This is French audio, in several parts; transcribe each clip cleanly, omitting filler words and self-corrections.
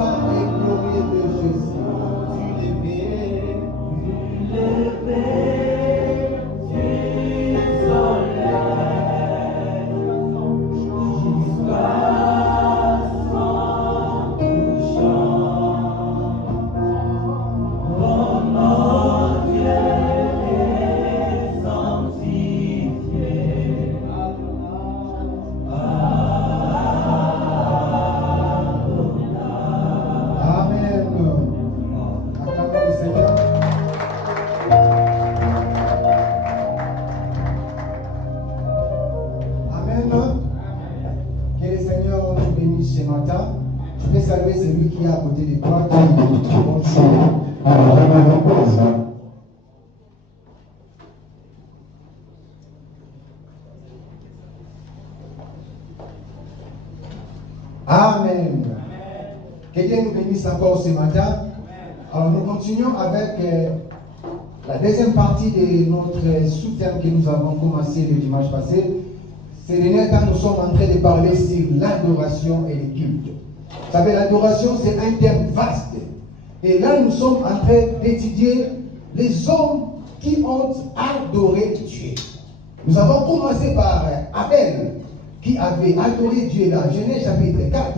saint et glorieux de Jésus. Amen. Que Dieu nous bénisse encore ce matin. Alors nous continuons avec la deuxième partie de notre sous-thème que nous avons commencé le dimanche passé. Ces derniers temps, nous sommes en train de parler sur l'adoration et le culte. Vous savez, l'adoration, c'est un thème vaste. Et là, nous sommes en train d'étudier les hommes qui ont adoré Dieu. Nous avons commencé par Abel, qui avait adoré Dieu dans Genèse chapitre 4.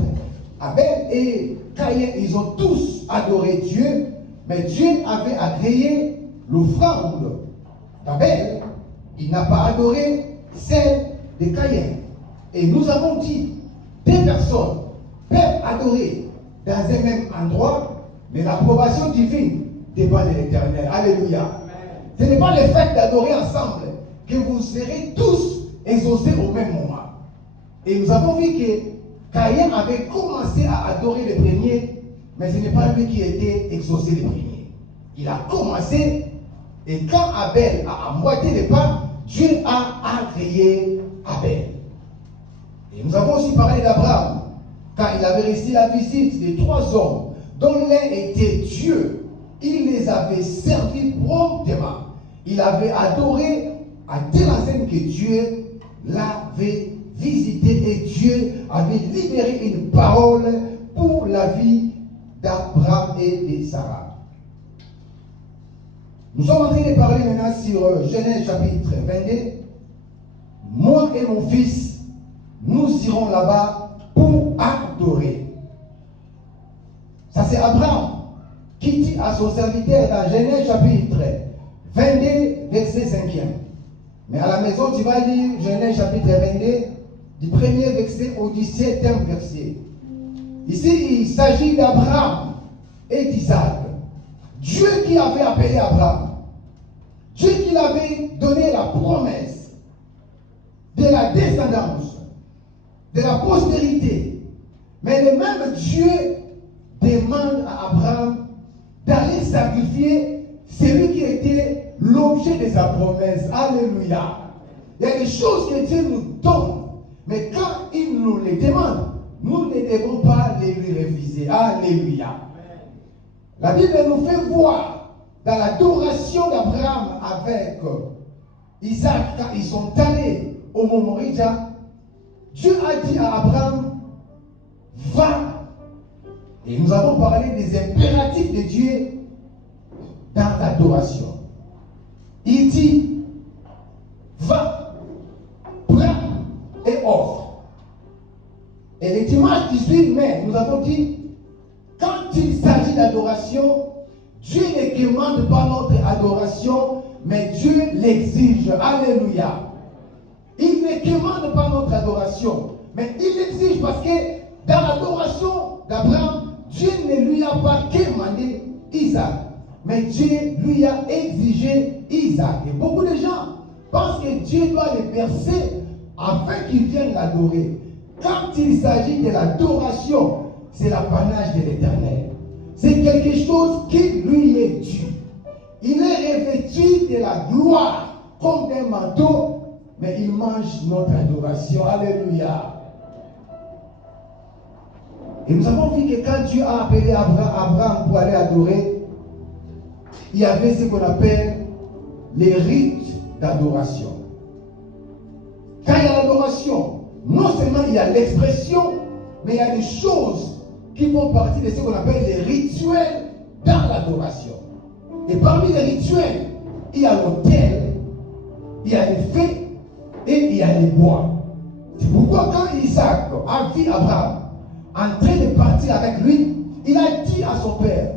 Abel et Caïn, ils ont tous adoré Dieu, mais Dieu avait agréé l'offrande d'Abel. Il n'a pas adoré celle de Caïn. Et nous avons dit, deux personnes peuvent adorer dans un même endroit, mais l'approbation divine dépend de l'Éternel. Alléluia. Ce n'est pas le fait d'adorer ensemble que vous serez tous exaucés au même moment. Et nous avons vu que Caïn avait commencé à adorer le premier, mais ce n'est pas lui qui était exaucé le premier. Il a commencé, et quand Abel a emboîté les pas, Dieu a agréé Abel. Et nous avons aussi parlé d'Abraham, quand il avait reçu la visite de trois hommes, dont l'un était Dieu. Il les avait servis promptement. Il avait adoré à telle enseigne que Dieu l'avait visité et Dieu avait libéré une parole pour la vie d'Abraham et de Sarah. Nous sommes en train de parler maintenant sur Genèse chapitre 22. Moi et mon fils, nous irons là-bas pour adorer. Ça c'est Abraham qui dit à son serviteur dans Genèse chapitre 22, verset 5e. Mais à la maison, tu vas lire Genèse chapitre 22, du premier verset au 17e verset. Ici, il s'agit d'Abraham et d'Isaac. Dieu qui avait appelé Abraham. Dieu qui avait donné la promesse de la descendance, de la postérité. Mais le même Dieu demande à Abraham d'aller sacrifier celui qui était l'objet de sa promesse. Alléluia. Il y a des choses que Dieu nous donne. Mais quand il nous les demande, nous ne devons pas les lui refuser. Alléluia. La Bible nous fait voir dans l'adoration d'Abraham avec Isaac, quand ils sont allés au mont Moriah, Dieu a dit à Abraham, va. Et nous avons parlé des impératifs de Dieu dans l'adoration. Il dit, va, prends et offre. Et le dimanche 18 mai, nous avons dit, quand il s'agit d'adoration, Dieu ne demande pas notre adoration, mais Dieu l'exige. Alléluia. Il ne demande pas notre adoration, mais il l'exige parce que dans l'adoration d'Abraham, Dieu ne lui a pas demandé Isaac, mais Dieu lui a exigé Isaac. Et beaucoup de gens pensent que Dieu doit les bercer afin qu'ils viennent l'adorer. Quand il s'agit de l'adoration, c'est l'apanage de l'Éternel. C'est quelque chose qui lui est dû. Il est revêtu de la gloire comme un manteau, mais il mange notre adoration. Alléluia. Et nous avons vu que quand Dieu a appelé Abraham pour aller adorer, il y avait ce qu'on appelle les rites d'adoration. Quand il y a l'adoration, non seulement il y a l'expression, mais il y a des choses qui font partie de ce qu'on appelle les rituels dans l'adoration. Et parmi les rituels, il y a l'autel, il y a les fées et il y a les bois. C'est pourquoi quand Isaac a vu Abraham en train de partir avec lui, il a dit à son père,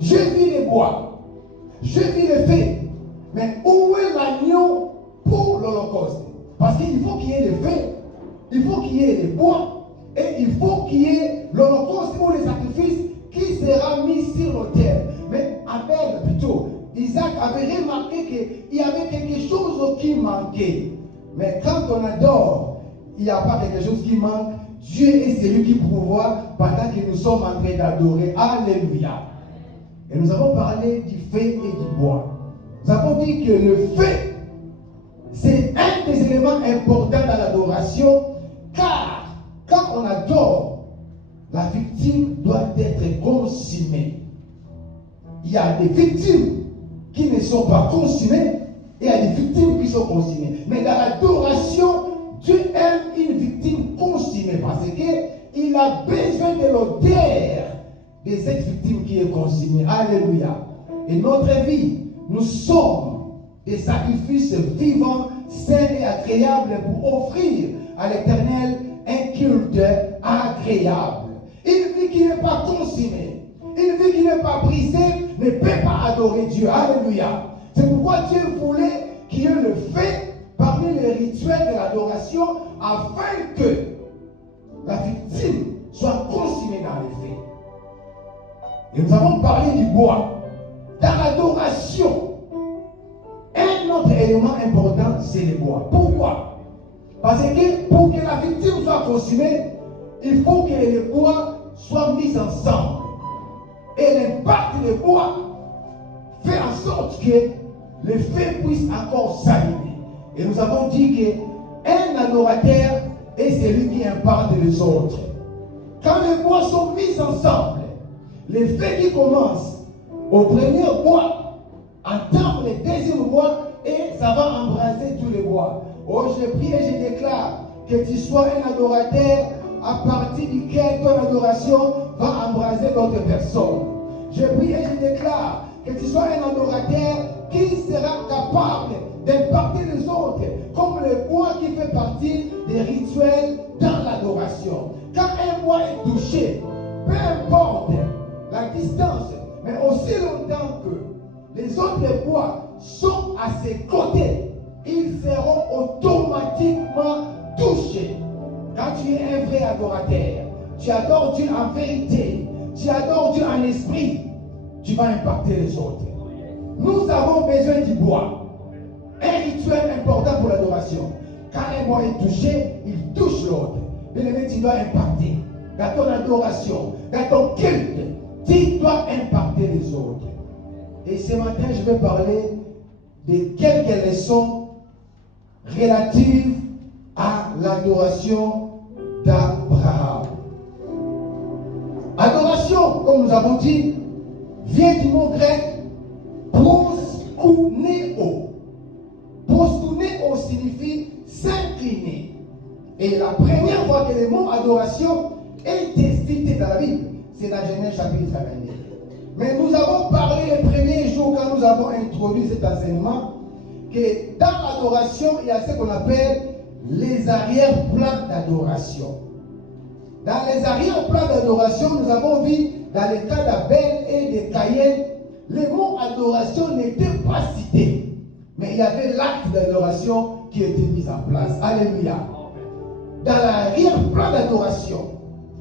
je vis les bois, je vis les fées, mais où est l'agneau pour l'Holocauste? Parce qu'il faut qu'il y ait les fées, il faut qu'il y ait les bois, et il faut qu'il y ait l'Holocauste ou les sacrifices qui sera mis sur l'autel. Mais Abel, plutôt, Isaac avait remarqué qu'il y avait quelque chose qui manquait. Mais quand on adore, il n'y a pas quelque chose qui manque. Dieu est celui qui pourvoit pendant que nous sommes en train d'adorer. Alléluia. Et nous avons parlé du feu et du bois. Nous avons dit que le feu, c'est un des éléments importants dans l'adoration, car quand on adore, la victime doit être consumée. Il y a des victimes qui ne sont pas consumées, et il y a des victimes qui sont consumées. Mais dans l'adoration, Dieu aime une victime consumée parce qu'il a besoin de l'odeur de cette victime qui est consumée. Alléluia. Et notre vie, nous sommes des sacrifices vivants, sains et agréables pour offrir à l'Éternel un culte agréable. Une vie qui n'est pas consumée, une vie qui n'est pas brisée, ne peut pas adorer Dieu. Alléluia. C'est pourquoi Dieu voulait qu'il y ait le fait parmi les rituels de l'adoration afin que la victime soit consumée dans les faits. Et nous avons parlé du bois. Dans l'adoration, un autre élément important, c'est le bois. Pourquoi? Parce que pour que la victime soit consumée, il faut que les bois soient mis ensemble. Et l'impact des bois fait en sorte que le feu puisse encore s'allumer. Et nous avons dit qu'un adorateur est celui qui impacte les autres. Quand les bois sont mis ensemble, le feu qui commence au premier bois entame le deuxième bois et ça va embraser tous les bois. Oh, je prie et je déclare que tu sois un adorateur à partir duquel ton adoration va embraser d'autres personnes. Je prie et je déclare que tu sois un adorateur qui sera capable d'impacter les autres, comme le bois qui fait partie des rituels dans l'adoration. Quand un bois est touché, peu importe la distance, mais aussi longtemps que les autres bois sont à ses côtés, ils seront automatiquement touchés. Quand tu es un vrai adorateur, tu adores Dieu en vérité, tu adores Dieu en esprit, tu vas impacter les autres. Nous avons besoin du bois. Un rituel important pour l'adoration. Quand un bois est touché, il touche l'autre. Bien-aimé, tu dois impacter. Dans ton adoration, dans ton culte, tu dois impacter les autres. Et ce matin, je vais parler de quelques leçons relatives à l'adoration d'Abraham. Adoration, comme nous avons dit, vient du mot grec proskuneo. Proskuneo signifie s'incliner. Et la première fois que le mot adoration est cité dans la Bible, c'est dans Genèse chapitre 22. Mais nous avons parlé les premiers jours quand nous avons introduit cet enseignement que dans l'adoration, il y a ce qu'on appelle les arrière-plans d'adoration. Dans les arrière-plans d'adoration, nous avons vu dans le cas d'Abel et de Caïn, le mot adoration n'était pas cité. Mais il y avait l'acte d'adoration qui était mis en place. Alléluia. Dans l'arrière-plan d'adoration,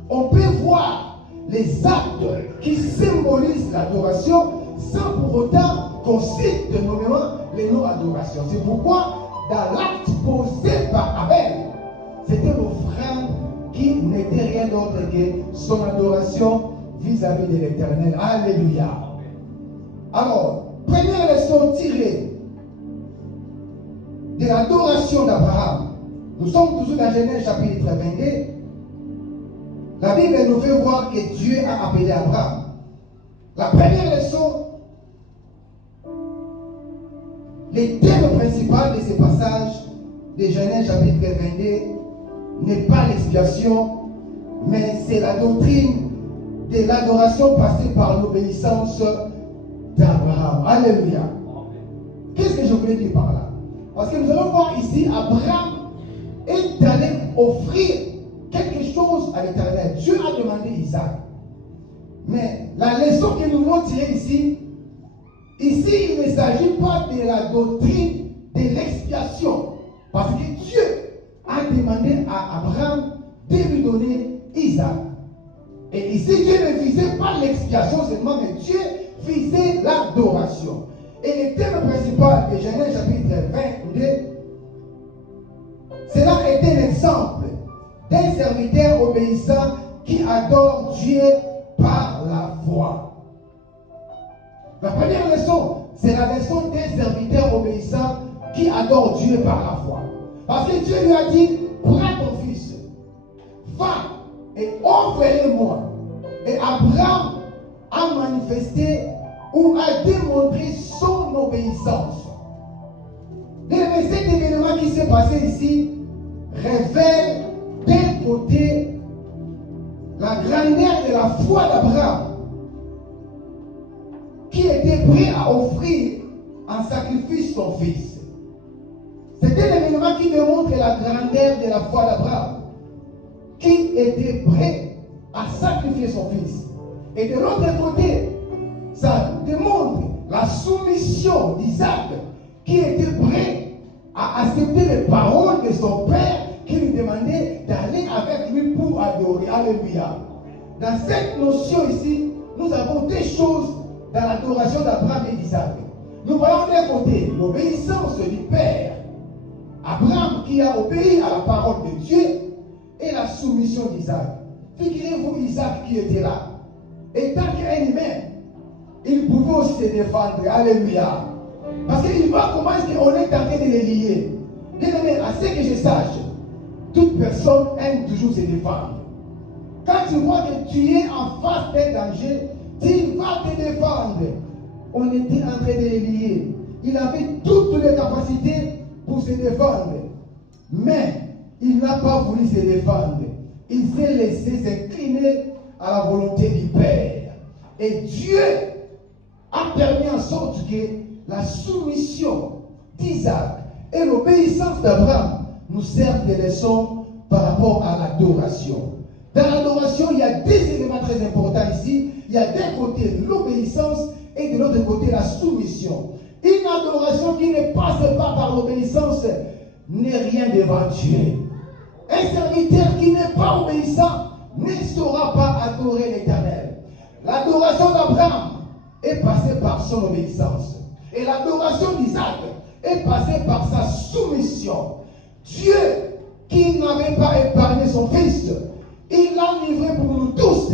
on peut voir les actes qui symbolisent l'adoration sans pour autant qu'on cite nommément les noms adoration. C'est pourquoi dans l'acte posé par Abel, c'était l'offrande qui n'était rien d'autre que son adoration vis-à-vis de l'Éternel. Alléluia. Alors, première leçon tirée de l'adoration d'Abraham. Nous sommes toujours dans Genèse chapitre 22. La Bible nous fait voir que Dieu a appelé Abraham. La première leçon, le thème principal de ce passage de Genèse chapitre 22 n'est pas l'expiation, mais c'est la doctrine de l'adoration passée par l'obéissance d'Abraham. Alléluia. Qu'est-ce que je voulais dire par là? Parce que nous allons voir ici, Abraham est allé offrir quelque chose à l'Éternel. Dieu a demandé Isaac. Mais la leçon que nous voulons tirer ici, il ne s'agit pas de la doctrine de l'expiation. Parce que Dieu a demandé à Abraham de lui donner Isaac. Et ici, Dieu ne visait pas l'expiation seulement, mais Dieu visait l'adoration. Et le thème principal de Genèse chapitre 22, cela est un exemple d'un serviteur obéissant qui adore Dieu par la foi. La première leçon, c'est la leçon d'un serviteur obéissant qui adore Dieu par la foi. Parce que Dieu lui a dit, prends ton fils, va et offre-le-moi. Et Abraham a manifesté ou a démontré son obéissance. Mais cet événement qui s'est passé ici révèle d'un côté la grandeur de la foi d'Abraham, qui était prêt à offrir en sacrifice son fils. C'est un événement qui démontre la grandeur de la foi d'Abraham, qui était prêt à sacrifier son fils. Et de l'autre côté, ça démontre la soumission d'Isaac, qui était prêt à accepter les paroles de son père, qui lui demandait d'aller avec lui pour adorer. Alléluia. Dans cette notion ici, nous avons deux choses dans l'adoration d'Abraham et d'Isaac. Nous voyons d'un côté l'obéissance du père, Abraham qui a obéi à la parole de Dieu, et la soumission d'Isaac. Figurez-vous Isaac qui était là. Et tant qu'un humain, il pouvait aussi se défendre. Alléluia. Parce qu'il voit comment est-ce qu'on est en train de les lier. Bien aimé, à ce que je sache, toute personne aime toujours se défendre. Quand tu vois que tu es en face d'un danger, tu vas te défendre. On était en train de les lier. Il avait toutes les capacités pour se défendre. Mais il n'a pas voulu se défendre. Il s'est laissé s'incliner à la volonté du Père. Et Dieu a permis en sorte que la soumission d'Isaac et l'obéissance d'Abraham nous servent de leçons par rapport à l'adoration. Dans l'adoration, il y a deux éléments très importants ici. Il y a d'un côté l'obéissance et de l'autre côté la soumission. Une adoration qui ne passe pas par l'obéissance n'est rien devant Dieu. Un serviteur qui n'est pas obéissant ne saura pas adorer l'Éternel. L'adoration d'Abraham est passée par son obéissance. Et l'adoration d'Isaac est passée par sa soumission. Dieu, qui n'avait pas épargné son fils, il l'a livré pour nous tous.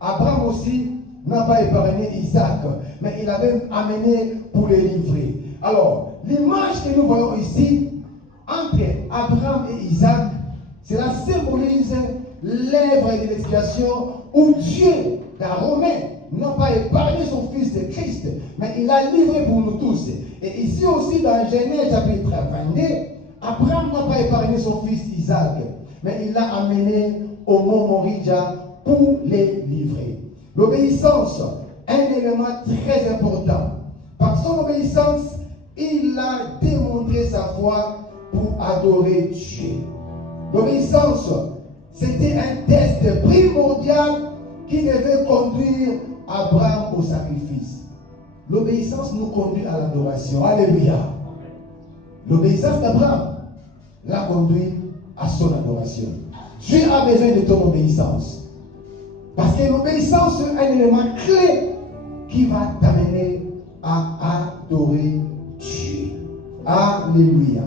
Abraham aussi n'a pas épargné Isaac, mais il l'avait amené pour les livrer. Alors, l'image que nous voyons ici, entre Abraham et Isaac, cela symbolise l'œuvre de l'expiation où Dieu, la Romain, n'a pas épargné son fils de Christ, mais il l'a livré pour nous tous. Et ici aussi, dans Genèse chapitre 22, Abraham n'a pas épargné son fils Isaac, mais il l'a amené au mont Moriah pour les livrer. L'obéissance, un élément très important. Par son obéissance, il a démontré sa foi pour adorer Dieu. L'obéissance, c'était un test primordial qui devait conduire Abraham au sacrifice. L'obéissance nous conduit à l'adoration. Alléluia. L'obéissance d'Abraham l'a conduit à son adoration. Dieu a besoin de ton obéissance. Parce que l'obéissance est un élément clé qui va t'amener à adorer Dieu. Alléluia.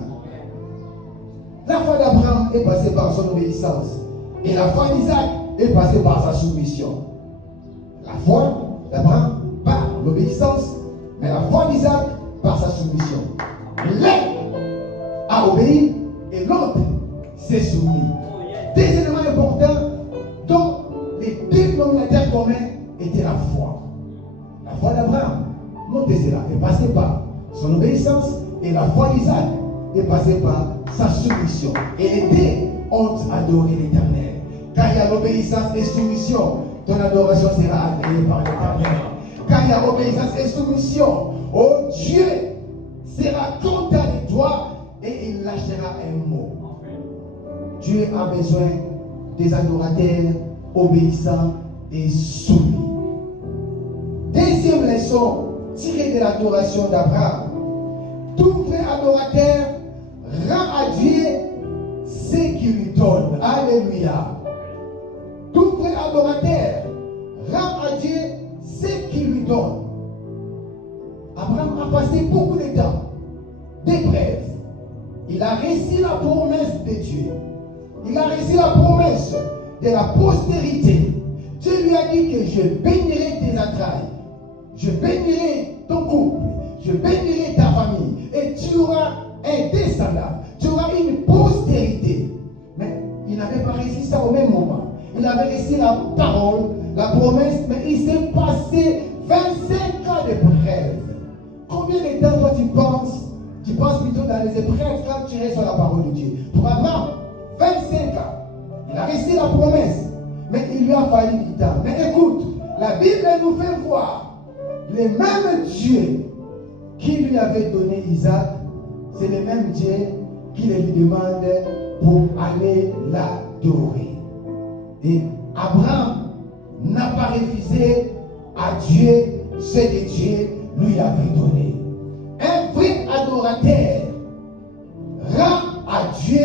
La foi d'Abraham est passée par son obéissance. Et la foi d'Isaac est passée par sa soumission. La foi d'Abraham par l'obéissance, mais la foi d'Isaac par sa soumission. L'un a obéi et l'autre s'est soumis. Deux éléments importants dont les deux dénominateurs communs étaient la foi. La foi d'Abraham, notez cela, est passée par son obéissance et la foi d'Isaac est passée par sa soumission. Et les deux ont adoré l'Éternel. Car il y a l'obéissance obéissance et soumission, ton adoration sera agréée par l'Éternel. Quand il y a obéissance et soumission, oh Dieu sera content de toi et il lâchera un mot. Dieu a besoin des adorateurs obéissants et soumis. Deuxième leçon tirée de l'adoration d'Abraham. Tout vrai adorateur rend à Dieu ce qu'il lui donne. Alléluia. Tout vrai adorateur rend à Dieu ce qu'il lui donne. Abraham a passé beaucoup de temps, d'épreuves. Il a reçu la promesse de Dieu. Il a reçu la promesse de la postérité. Dieu lui a dit que je bénirai tes entrailles. Je bénirai ton couple. Je bénirai ta famille. Et tu auras un descendant. Tu auras une postérité. Mais il n'avait pas reçu ça au même moment. Il avait reçu la parole, la promesse, mais il s'est passé 25 ans d'épreuves. Combien de temps toi tu penses? Tu penses plutôt dans les épreuves quand tu restes sur la parole de Dieu. Pour Abraham, 25 ans. Il a reçu la promesse, mais il lui a fallu du temps. Mais écoute, la Bible nous fait voir le même Dieu qui lui avait donné Isaac, c'est le même Dieu qui lui demande pour aller l'adorer. Et Abraham n'a pas refusé à Dieu ce que Dieu lui avait donné. Un vrai adorateur rend à Dieu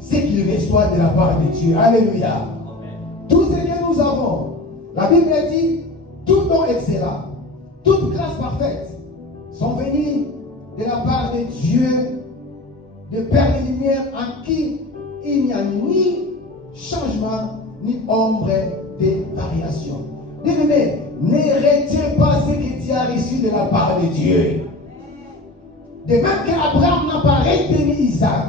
ce qu'il reçoit de la part de Dieu. Alléluia. Tout ce que nous avons, la Bible dit, tout don excellent, toute grâce parfaite sont venus de la part de Dieu, de Père de lumière, en qui il n'y a ni changement ni ombre de variation. Bien-aimé, ne retiens pas ce que tu as reçu de la part de Dieu. De même qu'Abraham n'a pas retenu Isaac,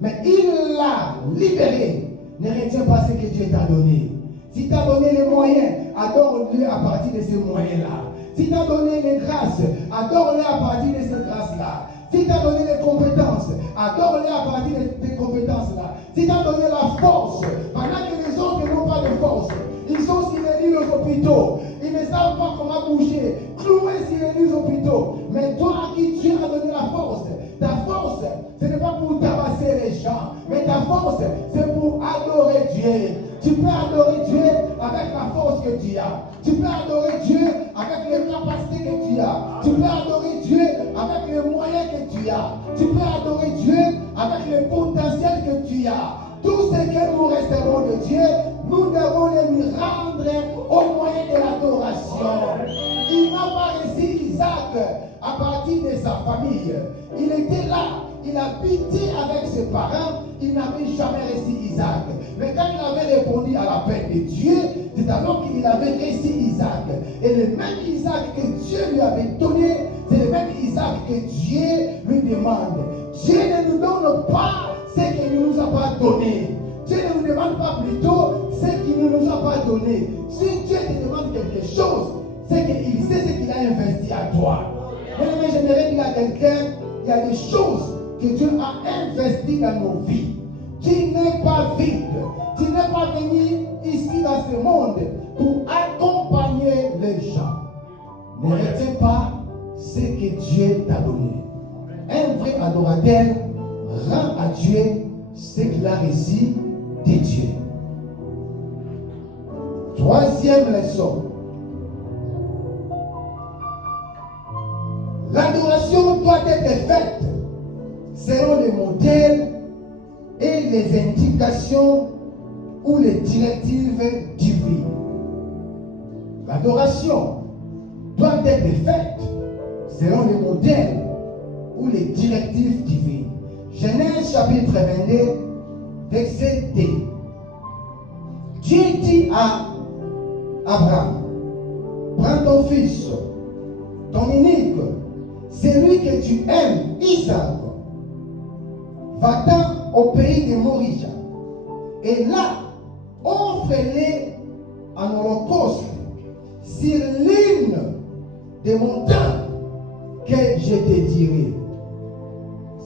mais il l'a libéré. Ne retiens pas ce que Dieu t'a donné. Si tu as donné les moyens, adore-le à partir de ces moyens-là. Si tu as donné les grâces, adore-le à partir de ces grâces-là. Si tu as donné les compétences, adore-le à partir de ces compétences-là. Si tu as donné la force, pendant que les autres n'ont pas de force, ils sont sur les lits aux hôpitaux. Ils ne savent pas comment bouger, cloués sur les lits aux hôpitaux. Mais toi à qui Dieu a donné la force, ta force, ce n'est pas pour tabasser les gens, mais ta force, c'est pour adorer Dieu. Tu peux adorer Dieu avec la force que tu as. Tu peux adorer Dieu avec les capacités que tu as. Tu peux adorer Dieu avec les moyens que tu as. Tu peux adorer Dieu avec le potentiel que tu as. Tout ce que nous recevrons de Dieu, nous devons le lui rendre au moyen de l'adoration. Il n'a pas reçu Isaac à partir de sa famille. Il était là, il habitait avec ses parents, il n'avait jamais reçu Isaac. Mais quand il avait répondu à l'appel de Dieu, c'est alors qu'il avait reçu Isaac. Et le même Isaac que Dieu lui avait donné, c'est le même Isaac que Dieu lui demande. Dieu ne nous donne pas ce qu'il ne nous a pas donné. Dieu ne nous demande pas plutôt ce qu'il ne nous a pas donné. Si Dieu te demande quelque chose, c'est qu'il sait ce qu'il a investi à toi. Mais j'aimerais dire à quelqu'un, il y a des choses que Dieu a investies dans nos vies. Tu n'es pas vide. Tu n'es pas venu ici dans ce monde pour accompagner les gens. Ne retiens pas ce que Dieu t'a donné. Un vrai adorateur rend à Dieu ce qu'il a reçu de Dieu. Troisième leçon. L'adoration doit être faite selon les modèles et les indications ou les directives divines. L'adoration doit être faite selon les modèles ou les directives divines. Genèse chapitre 22, verset 2. Dieu dit à Abraham, prends ton fils, ton unique, celui que tu aimes, Isaac, va-t'en au pays de Moria, et là, offre-les en holocauste sur l'une des montagnes que je te dirai.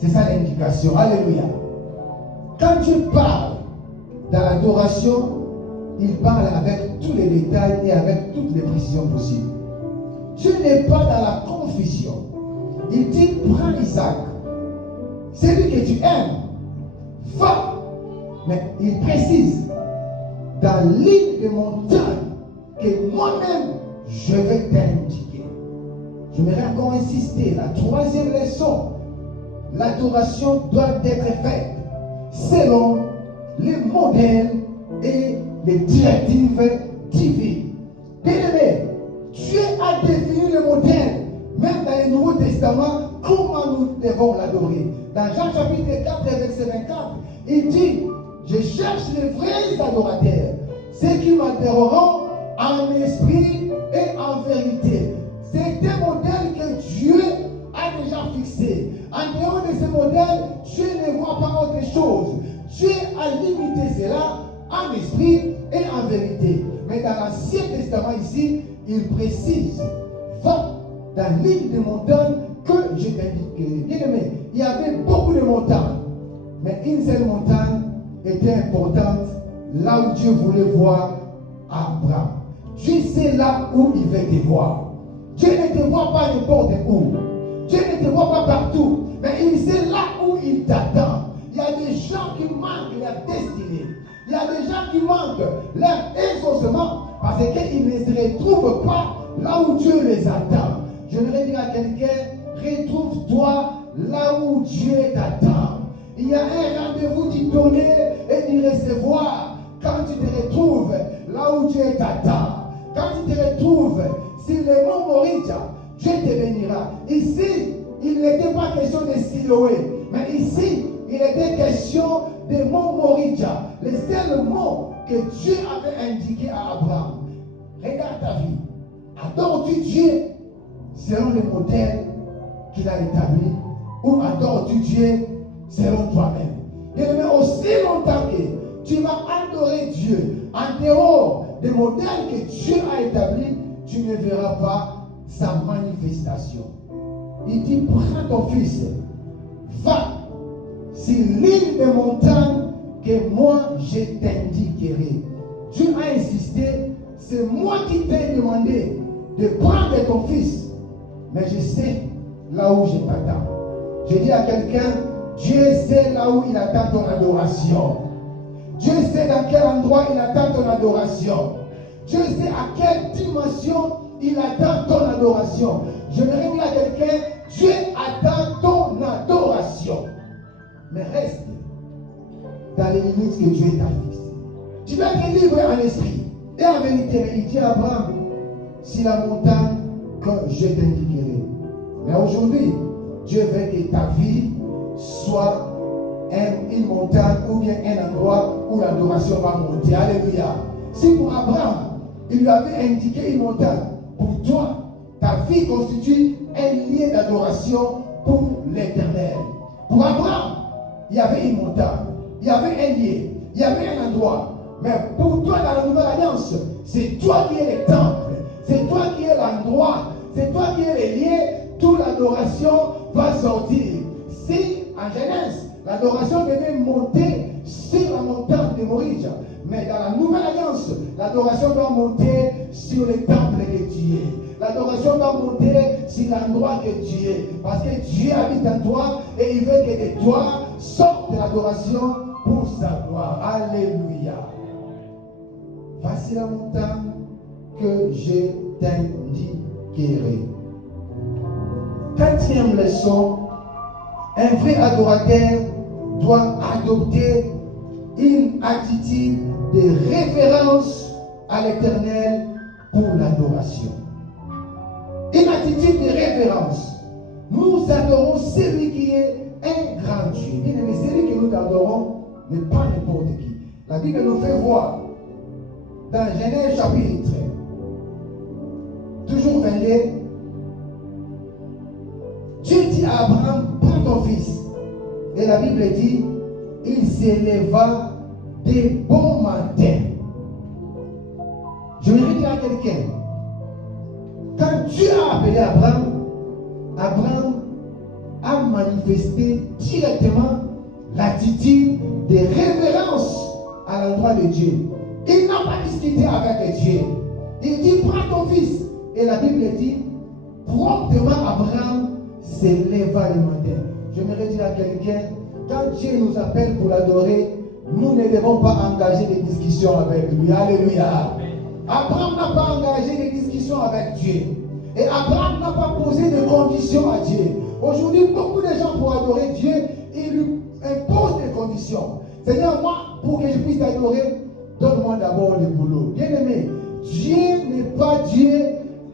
C'est ça l'indication. Alléluia. Quand tu parles dans l'adoration, il parle avec tous les détails et avec toutes les précisions possibles. Dieu n'est pas dans la confusion. Il dit, prends Isaac, celui que tu aimes, va. Mais il précise, dans l'île de montagne que moi-même je vais t'indiquer. J'aimerais encore insister, la troisième leçon, l'adoration doit être faite selon les modèles et les directives divines. Bien-aimé, Dieu a défini le modèle, même dans le Nouveau Testament, comment nous devons l'adorer. Dans Jean chapitre 4, verset 24, il dit, je cherche les vrais adorateurs, ceux qui m'adoreront en esprit et en vérité. C'est un modèle que Dieu a déjà fixé. En dehors de ce modèle, Dieu ne voit pas autre chose. Dieu a limité cela en esprit et en vérité. Mais dans l'Ancien Testament ici, il précise, va dans l'île de montagne que je t'indique. Bien aimé, il y avait beaucoup de montagnes, mais une seule montagne était importante, là où Dieu voulait voir Abraham. Dieu sait là où il veut te voir. Dieu ne te voit pas n'importe où. Dieu ne te voit pas partout, mais il sait là où il t'attend. Il y a des gens qui manquent leur destinée. Il y a des gens qui manquent leur exaucement parce qu'ils ne se retrouvent pas là où Dieu les attend. Je voudrais dire à quelqu'un, retrouve-toi là où Dieu t'attend. Il y a un rendez-vous du donner et du recevoir quand tu te retrouves là où Dieu t'attend. Quand tu te retrouves sur le mont Moriah, Dieu te bénira. Ici, il n'était pas question de Siloé, mais ici, il était question de mont Moriah, le seul mot que Dieu avait indiqué à Abraham. Regarde ta vie. Adores-tu Dieu selon le modèle qu'il a établi ou adores-tu Dieu selon toi-même? Et mais aussi longtemps que tu vas adorer Dieu en dehors des modèles que Dieu a établis, tu ne verras pas sa manifestation. Il dit, prends ton fils, va sur l'île des montagnes que moi je t'indiquerai. Dieu a insisté, c'est moi qui t'ai demandé de prendre ton fils, mais je sais là où je t'attends. Je dis à quelqu'un, Dieu sait là où il attend ton adoration. Dieu sait dans quel endroit il attend ton adoration. Dieu sait à quelle dimension il attend ton adoration. Je voudrais dire à quelqu'un, Dieu attend ton adoration. Mais reste dans les limites que Dieu t'a fixées. Tu dois être libre en esprit et en vérité. Il dit à Abraham, si la montagne que je t'indiquerai. Mais aujourd'hui, Dieu veut que ta vie soit une montagne ou bien un endroit où l'adoration va monter. Alléluia. Si pour Abraham, il lui avait indiqué une montagne, pour toi, ta vie constitue un lien d'adoration pour l'éternel. Pour Abraham, il y avait une montagne, il y avait un lien, il y avait un endroit. Mais pour toi, dans la nouvelle alliance, c'est toi qui es le temple, c'est toi qui es l'endroit, c'est toi qui es le lien, toute l'adoration va sortir. Si, en Genèse, l'adoration devait monter sur la montagne de Moriah, mais dans la nouvelle alliance, l'adoration doit monter sur le temple de Dieu. L'adoration doit monter sur l'endroit que Dieu est. Parce que Dieu habite en toi et il veut que de toi sorte l'adoration pour sa gloire. Alléluia. Voici la montagne que je t'indiquerai. Quatrième leçon, un vrai adorateur doit adopter une attitude de révérence à l'Éternel pour l'adoration. Une attitude de révérence. Nous adorons celui qui est un grand Dieu. Bien aimé, celui que nous adorons n'est pas n'importe qui. La Bible nous fait voir dans Genèse chapitre toujours 22, Dieu dit à Abraham, prends ton fils. Et la Bible dit, il s'éleva de bon matin. Je vais dire à quelqu'un, quand Dieu a appelé Abraham, Abraham a manifesté directement l'attitude de révérence à l'endroit de Dieu. Il n'a pas dit discuter avec Dieu. Il dit, prends ton fils. Et la Bible dit, promptement Abraham s'éleva le matin. J'aimerais dire à quelqu'un, quand Dieu nous appelle pour l'adorer, nous ne devons pas engager des discussions avec lui. Alléluia. Abraham n'a pas engagé des discussions avec Dieu. Et Abraham n'a pas posé de conditions à Dieu. Aujourd'hui, beaucoup de gens pour adorer Dieu, ils lui imposent des conditions. Seigneur, moi, pour que je puisse t'adorer, donne-moi d'abord le boulot. Bien aimé, Dieu n'est pas Dieu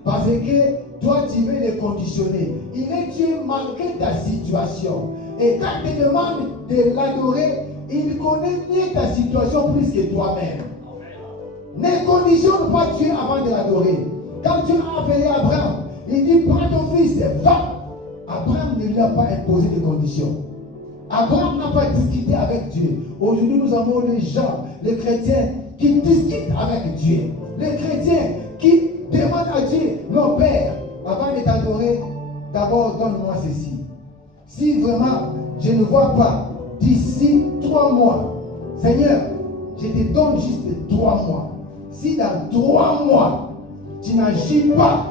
parce que toi, tu veux le conditionner. Il est Dieu malgré ta situation. Et quand tu demandes de l'adorer, il connaît mieux ta situation plus que toi-même. Ne conditionne pas Dieu avant de l'adorer. Quand Dieu a appelé Abraham, il dit, prends ton fils, va. Abraham ne lui a pas imposé de conditions. Abraham n'a pas discuté avec Dieu. Aujourd'hui, nous avons les gens, les chrétiens, qui discutent avec Dieu. Les chrétiens qui demandent à Dieu, non Père, avant de t'adorer, d'abord donne-moi ceci. Si vraiment je ne vois pas d'ici 3 mois, Seigneur, je te donne juste 3 mois. Si dans 3 mois, tu n'agis pas,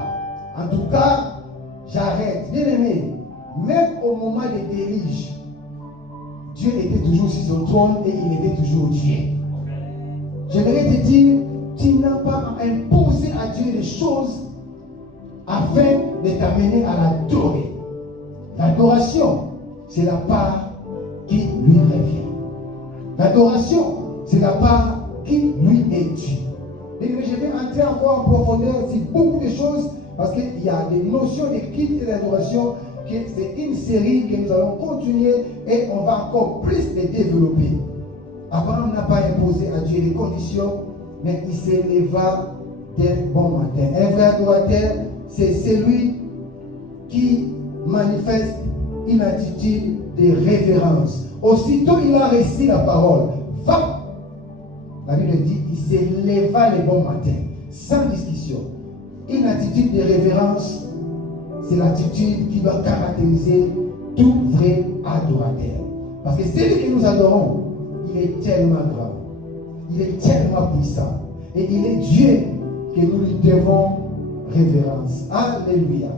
en tout cas, j'arrête. Bien aimé, même au moment des déluges, Dieu était toujours sur son trône et il était toujours Dieu. J'aimerais te dire, tu n'as pas à imposer à Dieu des choses afin de t'amener à l'adorer. L'adoration, c'est la part qui lui revient. L'adoration, c'est la part qui lui est due. Et je vais entrer encore en profondeur sur beaucoup de choses parce qu'il y a des notions de culte et d'adoration. C'est une série que nous allons continuer et on va encore plus les développer. Abraham n'a pas imposé à Dieu les conditions, mais il s'éleva d'un bon matin. Un vrai adorateur, c'est celui qui manifeste une attitude de révérence. Aussitôt il a reçu la parole, va. La Bible dit, il s'éleva le bon matin, sans discussion. Une attitude de révérence, c'est l'attitude qui doit caractériser tout vrai adorateur. Parce que celui que nous adorons, il est tellement grand, il est tellement puissant, et il est Dieu que nous lui devons révérence. Alléluia.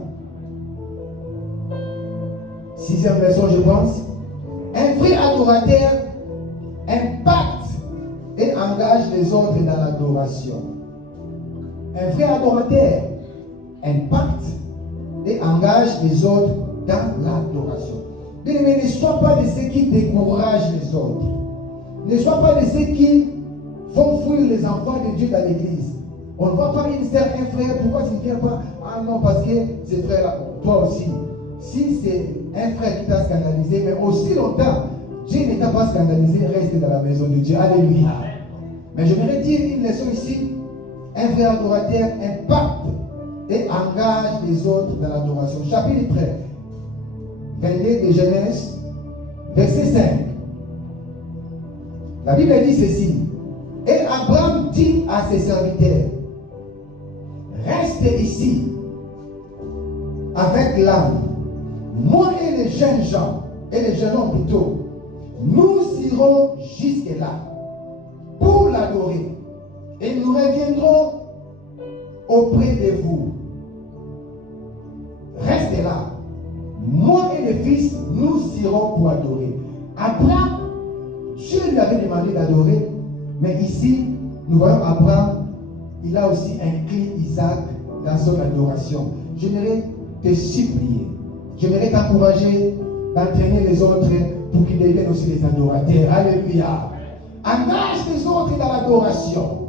6e version, je pense. Un vrai adorateur impacte et engage les autres dans l'adoration. Un vrai adorateur impacte et engage les autres dans l'adoration. Mais ne sois pas de ceux qui découragent les autres. Ne sois pas de ceux qui font fuir les enfants de Dieu dans l'église. On ne voit pas une sœur, un frère, pourquoi tu ne viens pas? Ah non, parce que ce frère-là, toi aussi. Si c'est un frère qui t'a scandalisé, mais aussi longtemps, Dieu ne t'a pas scandalisé, reste dans la maison de Dieu. Alléluia. Mais je voudrais dire une leçon ici. Un vrai adorateur impacte et engage les autres dans l'adoration. Chapitre 22 de Genèse, verset 5. La Bible dit ceci. Et Abraham dit à ses serviteurs, restez ici avec l'âme. Moi et les jeunes gens, et les jeunes hommes plutôt, nous irons jusque là pour l'adorer. Et nous reviendrons auprès de vous. Restez là. Moi et les fils, nous irons pour adorer. Abraham, Dieu lui avait demandé d'adorer, mais ici, nous voyons Abraham, il a aussi inclus Isaac dans son adoration. J'aimerais te supplier, j'aimerais t'encourager d'entraîner les autres pour qu'ils deviennent aussi des adorateurs. Alléluia. Engage les autres dans l'adoration.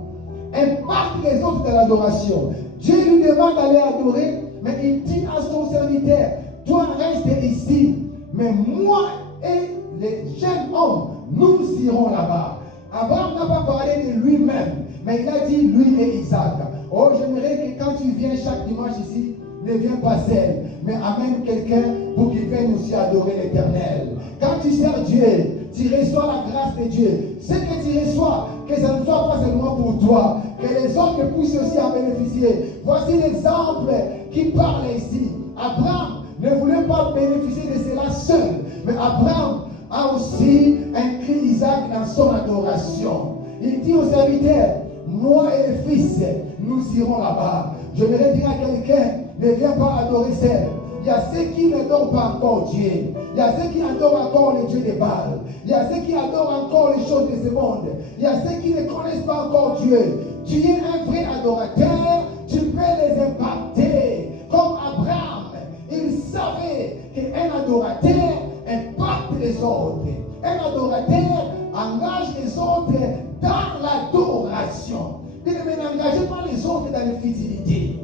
Impacte les autres dans l'adoration. Dieu lui demande d'aller adorer, mais il dit à son serviteur, toi reste ici, mais moi et les jeunes hommes, nous irons là-bas. Abraham n'a pas parlé de lui-même, mais il a dit lui et Isaac. Oh, j'aimerais que quand tu viens chaque dimanche ici, ne viens pas seul, mais amène quelqu'un pour qu'il vienne aussi adorer l'Éternel. Quand tu sers Dieu, tu reçois la grâce de Dieu. Ce que tu reçois, que ça ne soit pas seulement pour toi, que les autres puissent aussi en bénéficier. Voici l'exemple qui parle ici. Abraham ne voulait pas bénéficier de cela seul, mais Abraham a aussi inclus Isaac dans son adoration. Il dit aux serviteurs, moi et le Fils, nous irons là-bas. Je voudrais dire à quelqu'un, ne viens pas adorer seul. Il y a ceux qui n'adorent pas encore Dieu. Il y a ceux qui adorent encore les dieux des Baal. Il y a ceux qui adorent encore les choses de ce monde. Il y a ceux qui ne connaissent pas encore Dieu. Tu es un vrai adorateur, tu peux les impacter. Comme Abraham, il savait qu'un adorateur impacte les autres. Un adorateur engage les autres dans l'adoration. N'engagez pas les autres dans les futilités.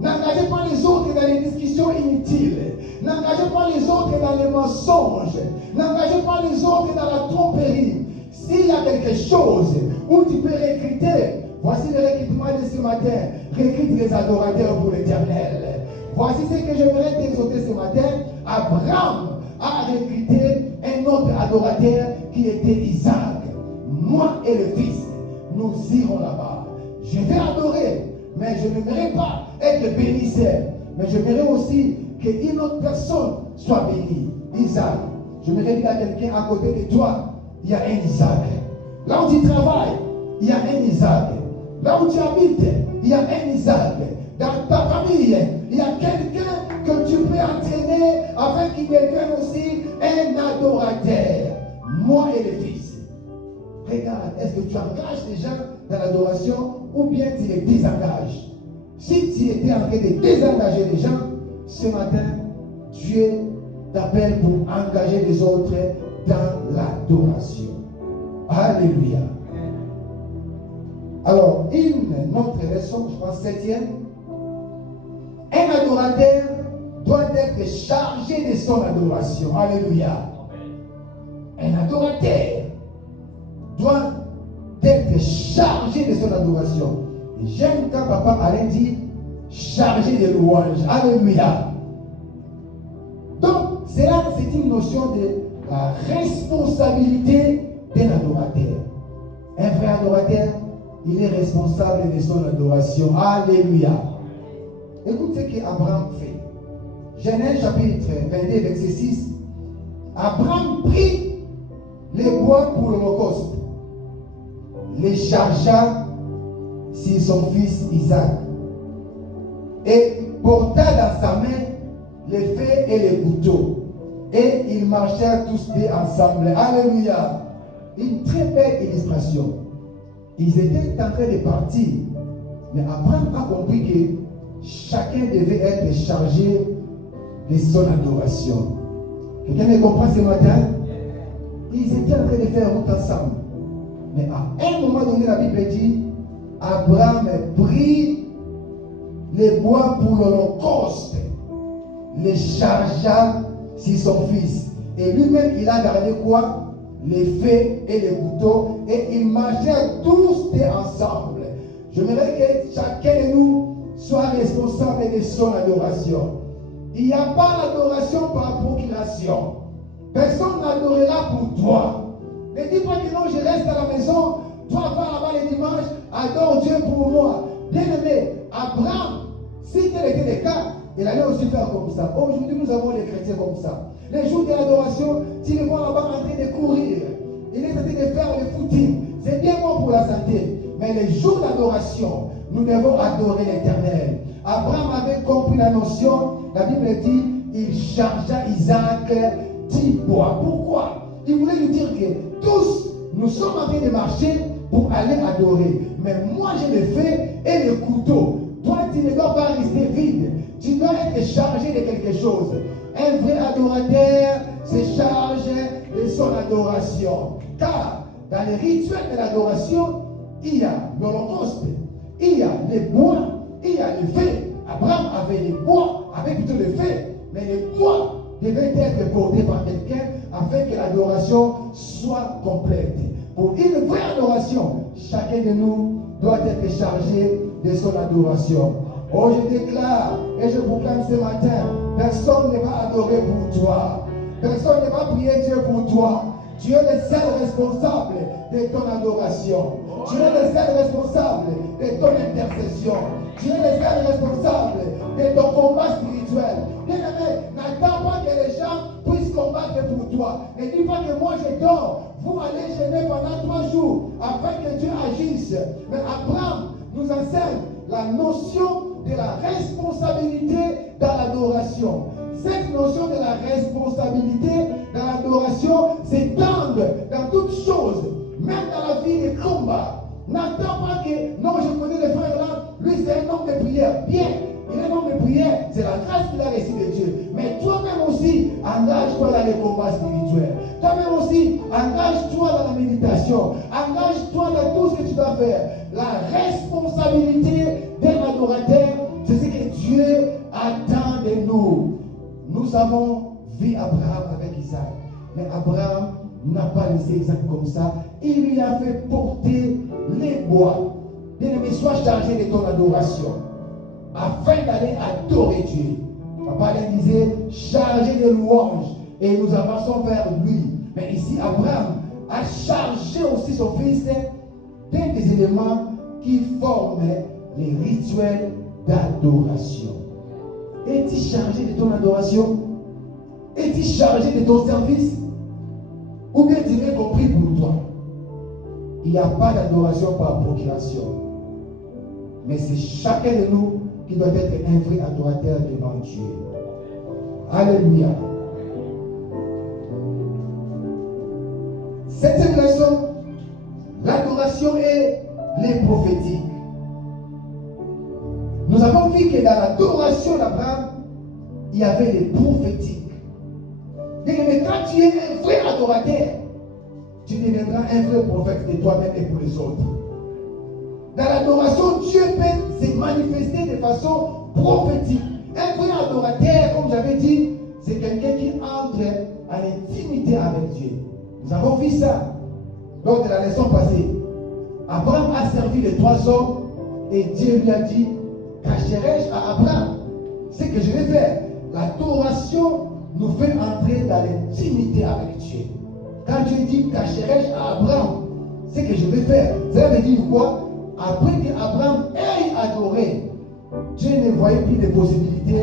N'engagez pas les autres dans les discussions inutiles. N'engagez pas les autres dans les mensonges. N'engagez pas les autres dans la tromperie. S'il y a quelque chose où tu peux recruter, voici le recrutement de ce matin. Recrute les adorateurs pour l'Éternel. Voici ce que j'aimerais t'exhorter ce matin. Abraham a recruté un autre adorateur qui était Isaac. Moi et le Fils, nous irons là-bas. Je vais adorer. Mais je n'aimerais pas être béni seul. Mais j'aimerais aussi qu'une autre personne soit bénie. Isaac. J'aimerais dire à quelqu'un à côté de toi, il y a un Isaac. Là où tu travailles, il y a un Isaac. Là où tu habites, il y a un Isaac. Dans ta famille, il y a quelqu'un que tu peux entraîner afin qu'il devienne aussi un adorateur. Moi et le Fils. Regarde, est-ce que tu engages les gens dans l'adoration ou bien tu les désengages? Si tu étais en train de désengager les gens, ce matin, Dieu t'appelle pour engager les autres dans l'adoration. Alléluia. Alors, une autre leçon, je pense 7e. Un adorateur doit être chargé de son adoration. Alléluia. Un adorateur doit être chargé de son adoration. Et j'aime quand papa Alain dit chargé de louanges. Alléluia. Donc, c'est une notion de la responsabilité d'un adorateur. Un vrai adorateur, il est responsable de son adoration. Alléluia. Écoute ce qu'Abraham fait. Genèse chapitre 22, verset 6. Abraham prit les bois pour l'holocauste, les chargea sur son fils Isaac, et porta dans sa main les feux et les couteaux, et ils marchèrent tous deux ensemble. Alléluia. Une très belle illustration. Ils étaient en train de partir, mais Abraham a compris que chacun devait être chargé de son adoration. Quelqu'un me comprend ce matin? Ils étaient en train de faire route ensemble. Mais à un moment donné, la Bible dit, Abraham prit les bois pour l'holocauste, les chargea sur son fils. Et lui-même, il a gardé quoi? Les feux et les couteaux. Et ils marchaient tous ensemble. J'aimerais que chacun de nous soit responsable de son adoration. Il n'y a pas l'adoration par procuration. Personne n'adorera pour toi. Ne dis pas que non, je reste à la maison, toi va là-bas les dimanches, adore Dieu pour moi. Bien aimé, Abraham, si tel était le cas, il allait aussi faire comme ça. Aujourd'hui, nous avons les chrétiens comme ça. Les jours de l'adoration, tu les vois là-bas en train de courir. Il est en train de faire le footing. C'est bien bon pour la santé. Mais les jours d'adoration, nous devons adorer l'Éternel. Abraham avait compris la notion. La Bible dit, il chargea Isaac 10 bois. Pourquoi? Il voulait lui dire que tous, nous sommes en train de marcher pour aller adorer. Mais moi, j'ai le feu et le couteau. Toi, tu ne dois pas rester vide. Tu dois être chargé de quelque chose. Un vrai adorateur se charge de son adoration. Car dans les rituels de l'adoration, il y a l'holocauste, il y a les bois, il y a le feu. Abraham avait les bois, avait plutôt le feu, mais les bois devaient être portés par quelqu'un afin que l'adoration soit complète. Pour une vraie adoration, chacun de nous doit être chargé de son adoration. Oh, je déclare et je proclame ce matin, personne ne va adorer pour toi. Personne ne va prier Dieu pour toi. Tu es le seul responsable de ton adoration. Tu es le seul responsable de ton intercession. Tu es le seul responsable de ton combat spirituel. Bien-aimé, n'attends pas que les gens puissent combattre pour toi. toi. Ne dis pas que moi je dors. Vous allez jeûner pendant 3 jours afin que Dieu agisse. Mais Abraham nous enseigne la notion de la responsabilité dans l'adoration. Cette notion de la responsabilité dans l'adoration s'étend dans toutes choses, même dans la vie de combat. N'attends pas que, non, je connais le frère là, lui c'est un homme de prière. Bien, il est un homme de prière, c'est la grâce qu'il a reçue de Dieu. Mais toi-même aussi, engage-toi dans les combats spirituels. Toi-même aussi, engage-toi dans la méditation. Engage-toi dans tout ce que tu dois faire. La responsabilité d'un adorateur, c'est ce que Dieu attend de nous. Nous avons vu Abraham avec Isaac. Mais Abraham n'a pas laissé Isaac comme ça. Il lui a fait porter les bois. Bien-aimé, sois chargé de ton adoration afin d'aller adorer Dieu. Papa lui disait, chargé de louanges. Et nous avançons vers lui. Mais ici, Abraham a chargé aussi son fils d'un des éléments qui forment les rituels d'adoration. Es-tu chargé de ton adoration? Es-tu chargé de ton service? Ou bien tu es compris pour toi? Il n'y a pas d'adoration par procuration. Mais c'est chacun de nous qui doit être un vrai adorateur devant Dieu. Alléluia. Septième leçon, l'adoration est les prophétiques. Nous avons vu que dans l'adoration d'Abraham, il y avait les prophétiques. Mais quand tu es un vrai adorateur, tu deviendras un vrai prophète de toi-même et pour les autres. Dans l'adoration, Dieu peut se manifester de façon prophétique. Un vrai adorateur, comme j'avais dit, c'est quelqu'un qui entre en intimité avec Dieu. Nous avons vu ça lors de la leçon passée. Abraham a servi les 3 hommes et Dieu lui a dit, cacherai-je à Abraham ce que je vais faire? L'adoration nous fait entrer dans l'intimité avec Dieu. Quand Dieu dit cacherai-je à Abraham ce que je vais faire, ça veut dire quoi? Après qu'Abraham ait adoré, Dieu ne voyait plus de possibilités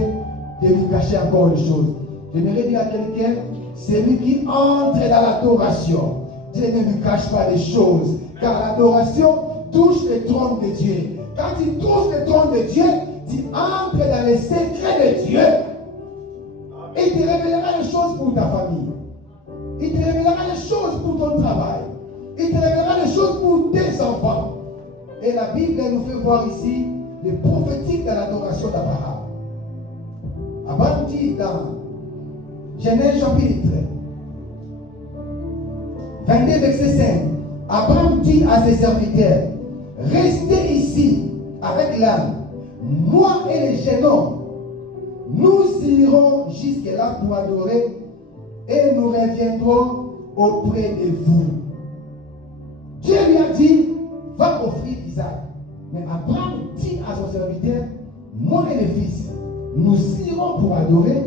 de lui cacher encore les choses. J'aimerais dire à quelqu'un, c'est lui qui entre dans l'adoration. Dieu ne lui cache pas les choses, car l'adoration touche le trône de Dieu. Quand tu touches le trône de Dieu, tu entres dans les secrets de Dieu. Il te révélera les choses pour ta famille. Il te révélera les choses pour ton travail. Il te révélera les choses pour tes enfants. Et la Bible nous fait voir ici les prophétiques de l'adoration d'Abraham. Abraham dit dans Genèse chapitre 22, verset 5, Abraham dit à ses serviteurs, restez ici avec l'âme, moi et les jeunes hommes, nous irons jusque-là pour adorer et nous reviendrons auprès de vous. Dieu lui a dit, va offrir Isaac. Mais Abraham dit à son serviteur, moi et les fils, nous irons pour adorer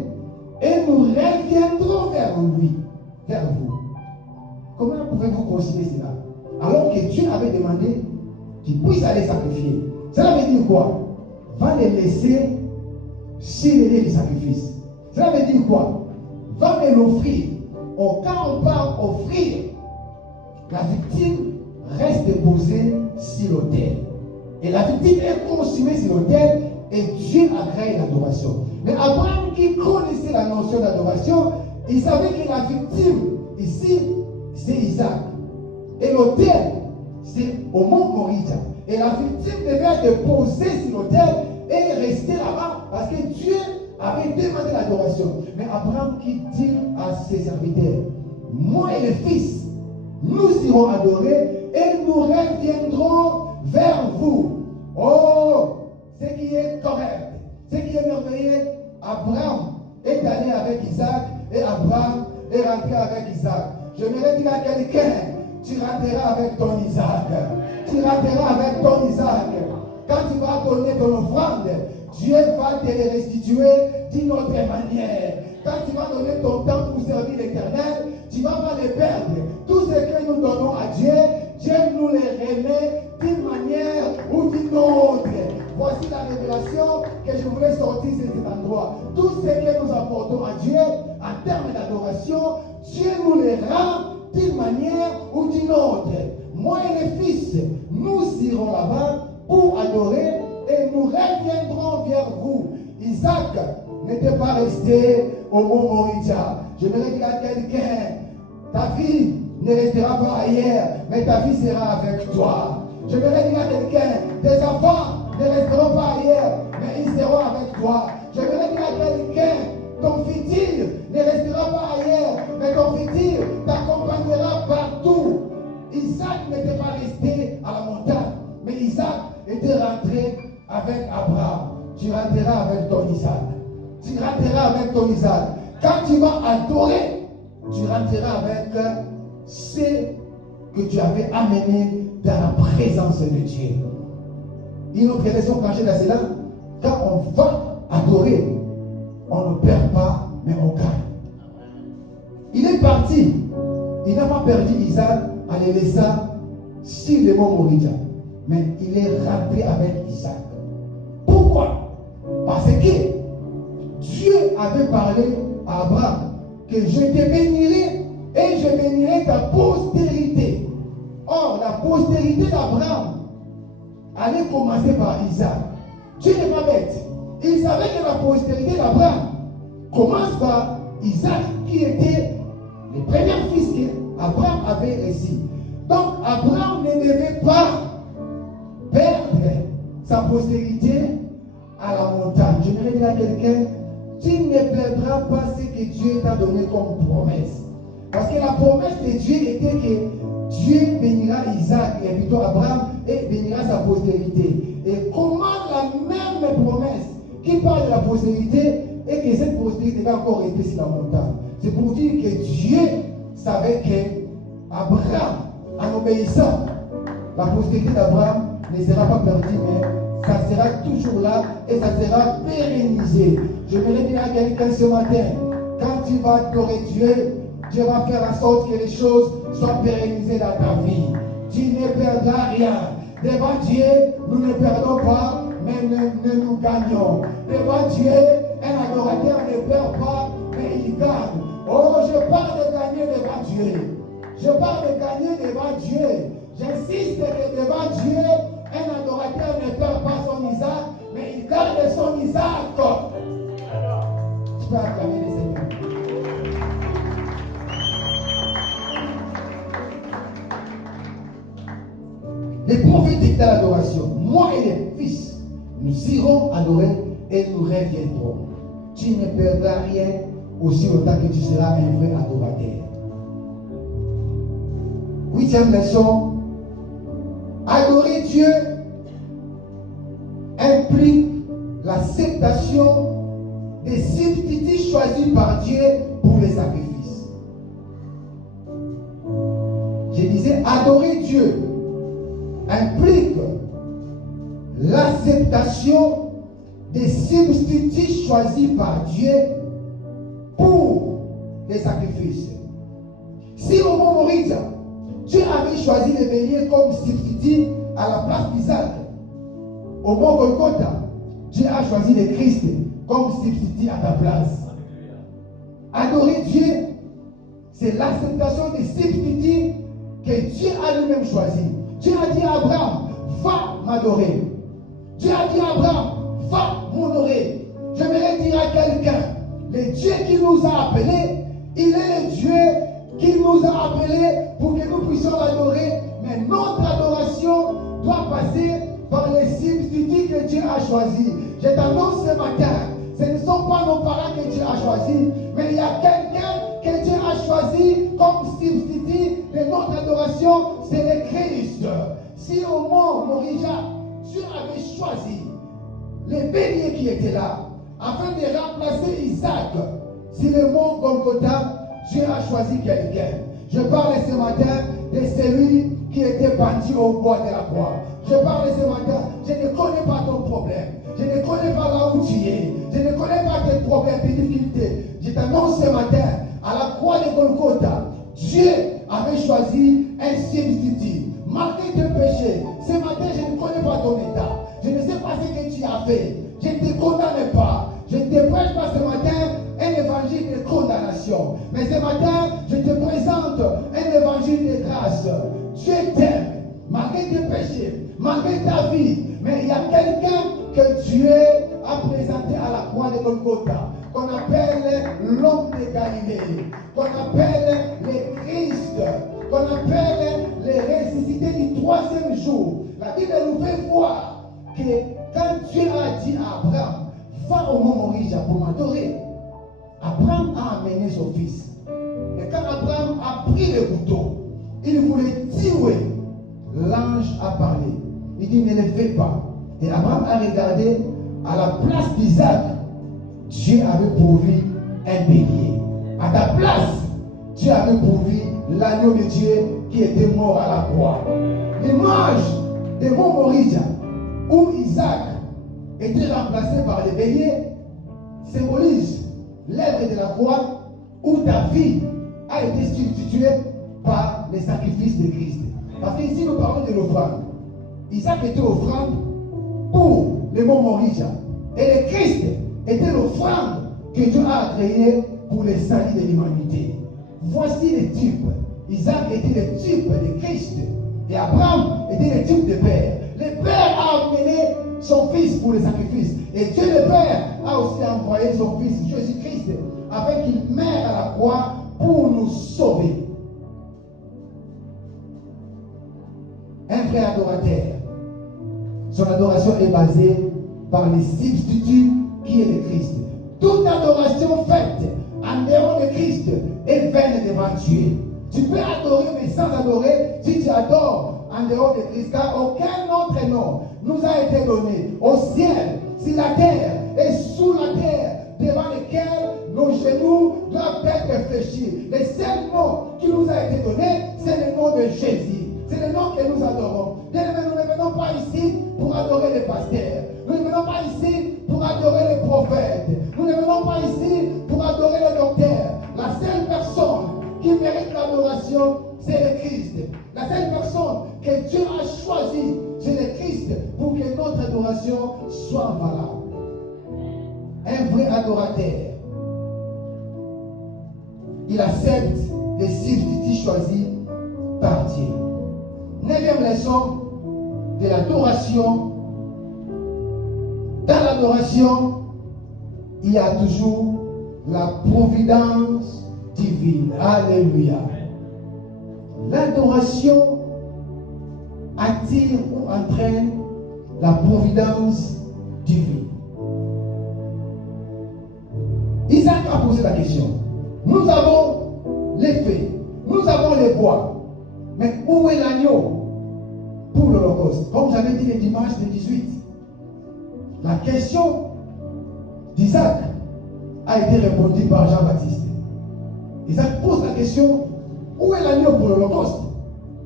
et nous reviendrons vers lui, vers vous. Comment pouvez-vous considérer cela? Alors que Dieu avait demandé qu'il puisse aller sacrifier. Cela veut dire quoi? Va les laisser sur les lieux du sacrifice. Cela veut dire quoi? Va me l'offrir. Quand on parle offrir, la victime reste déposée sur l'autel. Et la victime est consumée sur l'autel et Dieu a créé l'adoration. Mais Abraham, qui connaissait la notion d'adoration, il savait que la victime, ici, c'est Isaac. Et l'autel, c'est au mont Moriah. Et la victime devait être déposée sur l'autel et rester là-bas parce que Dieu avait demandé l'adoration. Mais Abraham qui dit à ses serviteurs, moi et les fils, nous irons adorer et nous reviendrons vers vous. Oh, ce qui est correct, ce qui est merveilleux, Abraham est allé avec Isaac et Abraham est rentré avec Isaac. Je voudrais dire à quelqu'un, tu rentreras avec ton Isaac. Tu rentreras avec ton Isaac. Quand tu vas donner ton offrande, Dieu va te les restituer d'une autre manière. Quand tu vas donner ton temps pour servir l'Éternel, tu ne vas pas les perdre. Tout ce que nous donnons à Dieu, Dieu nous les remet d'une manière ou d'une autre. Voici la révélation que je voulais sortir de cet endroit. Tout ce que nous apportons à Dieu, en termes d'adoration, Dieu nous les rend d'une manière ou d'une autre. Moi et les fils, nous irons là-bas pour adorer et nous reviendrons vers vous. Isaac n'était pas resté au mont Moriah. Je voudrais dire à quelqu'un, ta vie ne restera pas ailleurs, mais ta vie sera avec toi. Je voudrais dire à quelqu'un, tes enfants ne resteront pas ailleurs, mais ils seront avec toi. Je voudrais dire à quelqu'un, ton futur ne restera pas ailleurs, mais ton futur t'accompagnera partout. Isaac n'était pas resté à la montagne, mais Isaac était rentré avec Abraham. Tu rentreras avec ton Isaac. Tu rentreras avec ton Isaac. Quand tu vas adorer, tu rentreras avec ce que tu avais amené dans la présence de Dieu. Une autre leçon cachée dans cela, quand on va adorer, on ne perd pas, mais on gagne. Il est parti. Il n'a pas perdu Isaac en le laissant sur le mont Moriah. Mais il est rentré avec Isaac. Pourquoi? Parce que Dieu avait parlé à Abraham que je te bénirai et je bénirai ta postérité. Or, la postérité d'Abraham allait commencer par Isaac. Dieu n'est pas bête. Il savait que la postérité d'Abraham commence par Isaac, qui était le premier fils qu'Abraham avait reçu. Donc, Abraham ne devait pas perdre sa postérité à la montagne. Je voudrais dire à quelqu'un, tu ne perdras pas ce que Dieu t'a donné comme promesse. Parce que la promesse de Dieu était que Dieu bénira Isaac, et plutôt Abraham, et bénira sa postérité. Et comment la même promesse qui parle de la postérité, et que cette postérité va encore rester sur la montagne. C'est pour dire que Dieu savait que Abraham, en obéissant, la postérité d'Abraham ne sera pas perdue, mais ça sera toujours là et ça sera pérennisé. Je voudrais dire à quelqu'un ce matin, quand tu vas adorer Dieu, Dieu va faire en sorte que les choses soient pérennisées dans ta vie. Tu ne perdras rien. Devant Dieu, nous ne perdons pas, mais nous gagnons. Devant Dieu, un adorateur ne perd pas, mais il gagne. Oh, je parle de gagner devant Dieu. Je parle de gagner devant Dieu. J'insiste que devant Dieu, un adorateur ne perd pas son Isaac, mais il garde son Isaac. Tu peux acclamer les Seigneurs. Les prophètes étaient à l'adoration. Moi et les fils, nous irons adorer et nous reviendrons. Tu ne perdras rien aussi longtemps que tu seras un vrai adorateur. 8e leçon. Adorer Dieu implique l'acceptation des substituts choisis par Dieu pour les sacrifices. Je disais, adorer Dieu implique l'acceptation des substituts choisis par Dieu pour les sacrifices. Si au mont Moriah, Dieu avait choisi de bélier comme substitut à la place d'Isaac, au mont Golgotha, Dieu a choisi le Christ comme substitut à ta place. Adorer Dieu, c'est l'acceptation des substituts que Dieu a lui-même choisi. Dieu a dit à Abraham, va m'adorer. Dieu a dit à Abraham, va m'honorer. Je voudrais dire à quelqu'un, le Dieu qui nous a appelés, il est le Dieu qui nous a appelés pour que nous puissions l'adorer. Mais notre adoration doit passer par les substituts que Dieu a choisis. Je t'annonce ce matin, ce ne sont pas nos parents que Dieu a choisis, mais il y a quelqu'un que Dieu a choisi comme substitut de notre adoration, c'est le Christ. Si au mont Moriah, Dieu avait choisi les béliers qui étaient là, afin de remplacer Isaac, sur le mont Golgotha, Dieu a choisi quelqu'un. Je parle ce matin de celui qui était pendu au bois de la croix. Je parle ce matin, je ne connais pas ton problème. Je ne connais pas là où tu es. Je ne connais pas tes problèmes, tes difficultés. Je t'annonce ce matin, à la croix de Golgotha, Dieu avait choisi un substitut. Malgré tes péchés, ce matin, je ne connais pas ton état. Je ne sais pas ce que tu as fait. Je ne te condamne pas. Je ne te prêche pas ce matin un évangile de condamnation. Mais ce matin, je te quelqu'un que Dieu a présenté à la croix de Golgotha, qu'on appelle l'homme de Galilée, qu'on appelle le Christ, qu'on appelle le ressuscité du troisième jour. La Bible nous fait voir que quand Dieu a dit à Abraham, va au mont Moriah pour m'adorer, Abraham a amené son fils. Et quand Abraham a pris le couteau, il voulait tuer. L'ange a parlé. Il dit, ne le fais pas. Et Abraham a regardé, à la place d'Isaac, Dieu avait pourvu un bélier. À ta place, Dieu avait pourvu l'agneau de Dieu qui était mort à la croix. L'image de mont Moriah, où Isaac était remplacé par le bélier, symbolise l'œuvre de la croix, où ta vie a été substituée par les sacrifices de Christ. Parce qu'ici nous parlons de l'offrande. Isaac était offrande pour le mont Moriah. Et le Christ était l'offrande que Dieu a créée pour le salut de l'humanité. Voici les types. Isaac était le type de Christ. Et Abraham était le type de père. Le père a amené son fils pour le sacrifice. Et Dieu le Père a aussi envoyé son fils Jésus-Christ afin qu'il meure à la croix pour nous sauver. Un vrai adorateur, son adoration est basée par le substitut qui est le Christ. Toute adoration faite en dehors de Christ est vaine devant Dieu. Tu peux adorer mais sans adorer si tu adores en dehors de Christ, car aucun autre nom nous a été donné au ciel, sur la terre et sous la terre, devant lequel nos genoux doivent être fléchis. Le seul nom qui nous a été donné, c'est le nom de Jésus. C'est le nom que nous adorons. Nous ne venons pas ici pour adorer les pasteurs. Nous ne venons pas ici pour adorer les prophètes. Nous ne venons pas ici pour adorer le docteur. La seule personne qui mérite l'adoration, c'est le Christ. La seule personne que Dieu a choisie, c'est le Christ pour que notre adoration soit valable. Un vrai adorateur, il accepte les substituts choisis par Dieu. 9e leçon de l'adoration. Dans l'adoration, il y a toujours la providence divine. Alléluia. L'adoration attire ou entraîne la providence divine. Isaac a posé la question. Nous avons les fées, nous avons les bois, mais où est l'agneau pour l'Holocauste? Comme j'avais dit le dimanche le 18, la question d'Isaac a été répondue par Jean-Baptiste. Isaac pose la question, où est l'agneau pour l'Holocauste?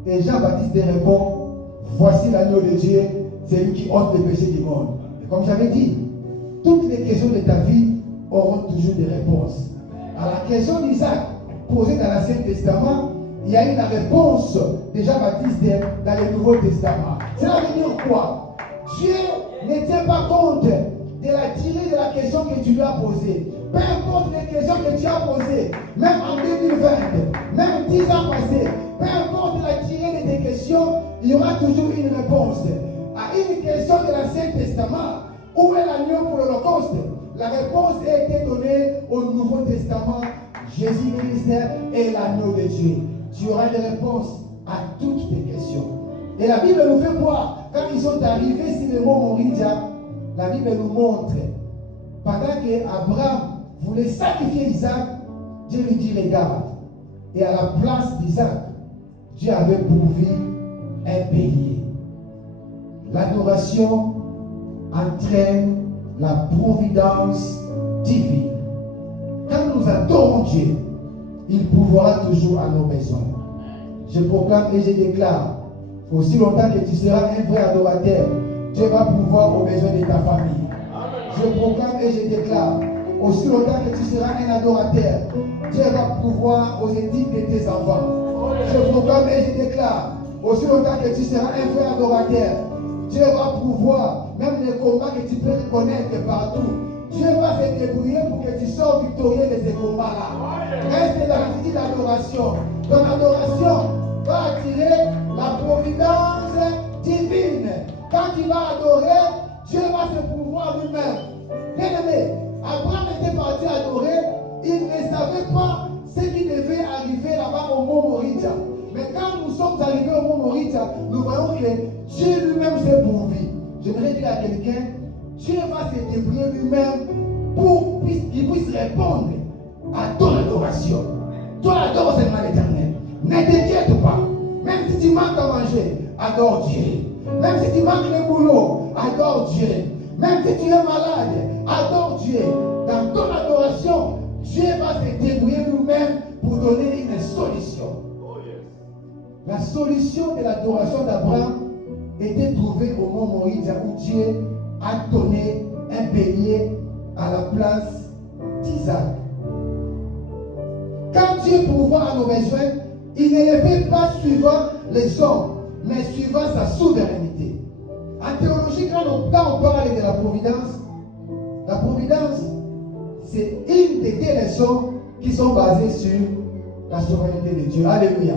Et Jean-Baptiste répond, voici l'agneau de Dieu, c'est lui qui ôte les péchés du monde. Et comme j'avais dit, toutes les questions de ta vie auront toujours des réponses. À la question d'Isaac posée dans l'Ancien Testament, il y a eu la réponse de Jean-Baptiste dans le Nouveau Testament. Cela veut dire quoi? Dieu ne tient pas compte de la durée de la question que tu lui as posée. Peu importe les questions que tu as posées, même en 2020, même 10 ans passés, peu importe la durée de tes questions, il y aura toujours une réponse. À une question de l'Ancien Testament, où est l'agneau pour l'Holocauste? La réponse a été donnée au Nouveau Testament. Jésus-Christ est l'agneau de Dieu. Tu auras des réponses à toutes tes questions. Et la Bible nous fait voir, quand ils sont arrivés sur le mont Moriah, la Bible nous montre, pendant qu'Abraham voulait sacrifier Isaac, Dieu lui dit, regarde. Et à la place d'Isaac, Dieu avait pourvu un bélier. L'adoration entraîne la providence divine. Quand nous adorons Dieu, il pourvoira toujours à nos besoins. Je proclame et je déclare, aussi longtemps que tu seras un vrai adorateur, Dieu va pourvoir aux besoins de ta famille. Je proclame et je déclare, aussi longtemps que tu seras un adorateur, Dieu va pourvoir aux études de tes enfants. Je proclame et je déclare, aussi longtemps que tu seras un vrai adorateur, Dieu va pouvoir, même les combats que tu peux reconnaître partout, Dieu va se débrouiller pour que tu sois victorieux de ces combats-là. Reste dans l'attitude d'adoration. Ton adoration va attirer la providence divine. Quand tu vas adorer, pouvoir lui-même. Bien aimé, Abraham était parti adorer, il ne savait pas ce qui devait arriver là-bas au mont Moriah. Mais quand nous sommes arrivés au mont Moriah, nous voyons que Dieu lui-même s'est pourvu. J'aimerais dire à quelqu'un, Dieu va se débrouiller lui-même pour qu'il puisse répondre à ton adoration. Toi, adore seulement l'Éternel. Ne t'inquiète pas. Même si tu manques à manger, adore Dieu. Même si tu manques le boulot, adore Dieu. Même si tu es malade, adore Dieu. Dans ton adoration, Dieu va se débrouiller lui-même pour donner une solution. La solution de l'adoration d'Abraham était trouvée au mont Moriah où Dieu a donné un bélier à la place d'Isaac. Quand Dieu pourvoit à nos besoins, il ne le fait pas suivant les hommes, mais suivant sa souveraineté. En théologie, quand on parle de la providence, c'est une des deux leçons qui sont basées sur la souveraineté de Dieu. Alléluia.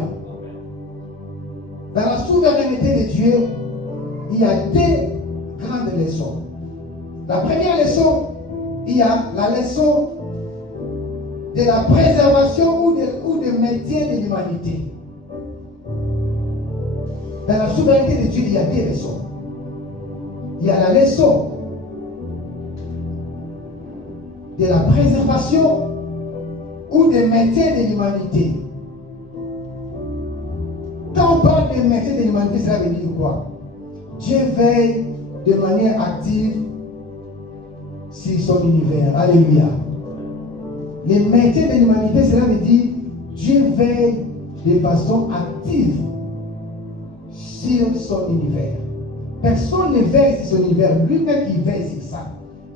Dans la souveraineté de Dieu, il y a deux grandes leçons. La première leçon, il y a la leçon de la préservation ou de maintien de l'humanité. Dans la souveraineté de Dieu, il y a deux leçons. Il y a la leçon de la préservation ou de maintien de l'humanité. Quand on parle de maintien de l'humanité, cela veut dire quoi? Dieu veille de manière active sur son univers. Alléluia. Le maintien de l'humanité, cela veut dire Dieu veille de façon active sur son univers. Personne ne veille sur son univers, lui-même il veille sur ça.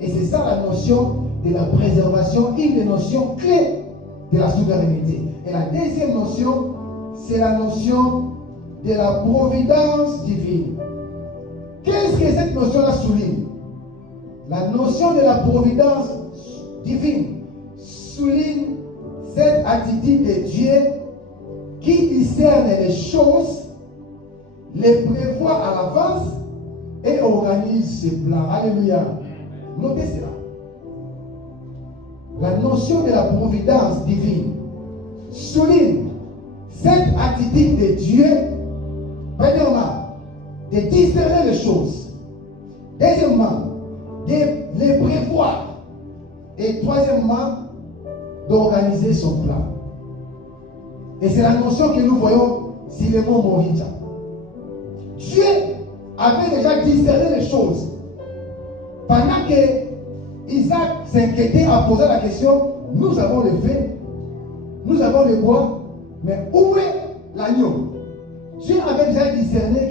Et c'est ça la notion de la préservation, une des notions clés de la souveraineté. Et la deuxième notion, c'est la notion de la providence divine. Qu'est-ce que cette notion-là souligne? La notion de la providence divine souligne cette attitude de Dieu qui discerne les choses, les prévoit à l'avance et organise ses plans. Alléluia. Notez cela. La notion de la providence divine souligne cette attitude de Dieu, premièrement, de discerner les choses. Deuxièmement, de les prévoir. Et troisièmement, d'organiser son plan. Et c'est la notion que nous voyons sur le mont Moriah. Dieu avait déjà discerné les choses. Pendant que Isaac s'inquiétait à poser la question, nous avons le fait, nous avons le bois, mais où est l'agneau? Dieu avait déjà discerné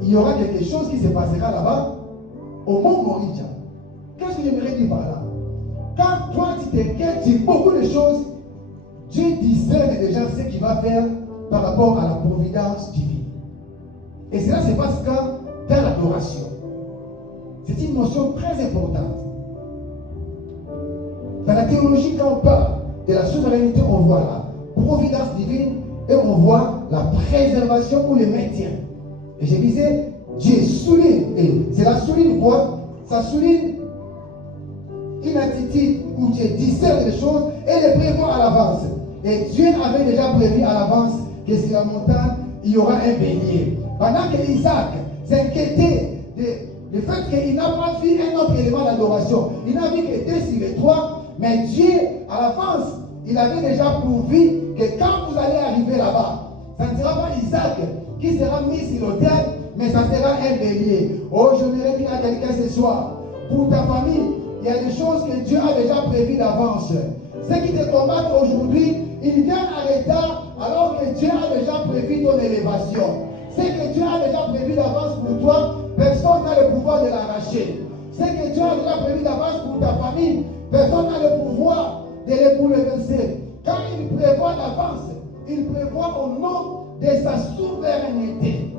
qu'il y aura quelque chose qui se passera là-bas, au mont Moriah. Qu'est-ce que j'aimerais dire par là? Quand toi tu t'inquiètes sur beaucoup de choses, Dieu discerne déjà ce qu'il va faire par rapport à la providence divine. Et cela se passe quand? Dans l'adoration. C'est une notion très importante. Dans la théologie, quand on parle de la souveraineté, on voit la providence divine et on voit la préservation ou le maintien. Et je disais, Dieu souligne, et cela souligne quoi? Ça souligne une attitude où Dieu discerne les choses et les prévoit à l'avance. Et Dieu avait déjà prévu à l'avance que sur la montagne, il y aura un bélier. Pendant que Isaac s'inquiétait du fait qu'il n'a pas vu un autre élément d'adoration, il n'a vu que 2 sur les 3, mais Dieu, à l'avance, il avait déjà pourvu que quand vous allez arriver là-bas, ça ne sera pas Isaac qui sera mis sur l'autel, mais ça sera un bélier. Oh, je voudrais dire à quelqu'un ce soir, pour ta famille, il y a des choses que Dieu a déjà prévues d'avance. Ceux qui te combattent aujourd'hui, ils viennent en retard alors que Dieu a déjà prévu ton élévation. Ce que Dieu a déjà prévu d'avance pour toi, personne n'a le pouvoir de l'arracher. Ce que Dieu a déjà prévu d'avance pour ta famille, personne n'a le pouvoir de les bouleverser. Quand il prévoit d'avance, il prévoit au nom de sa souveraineté.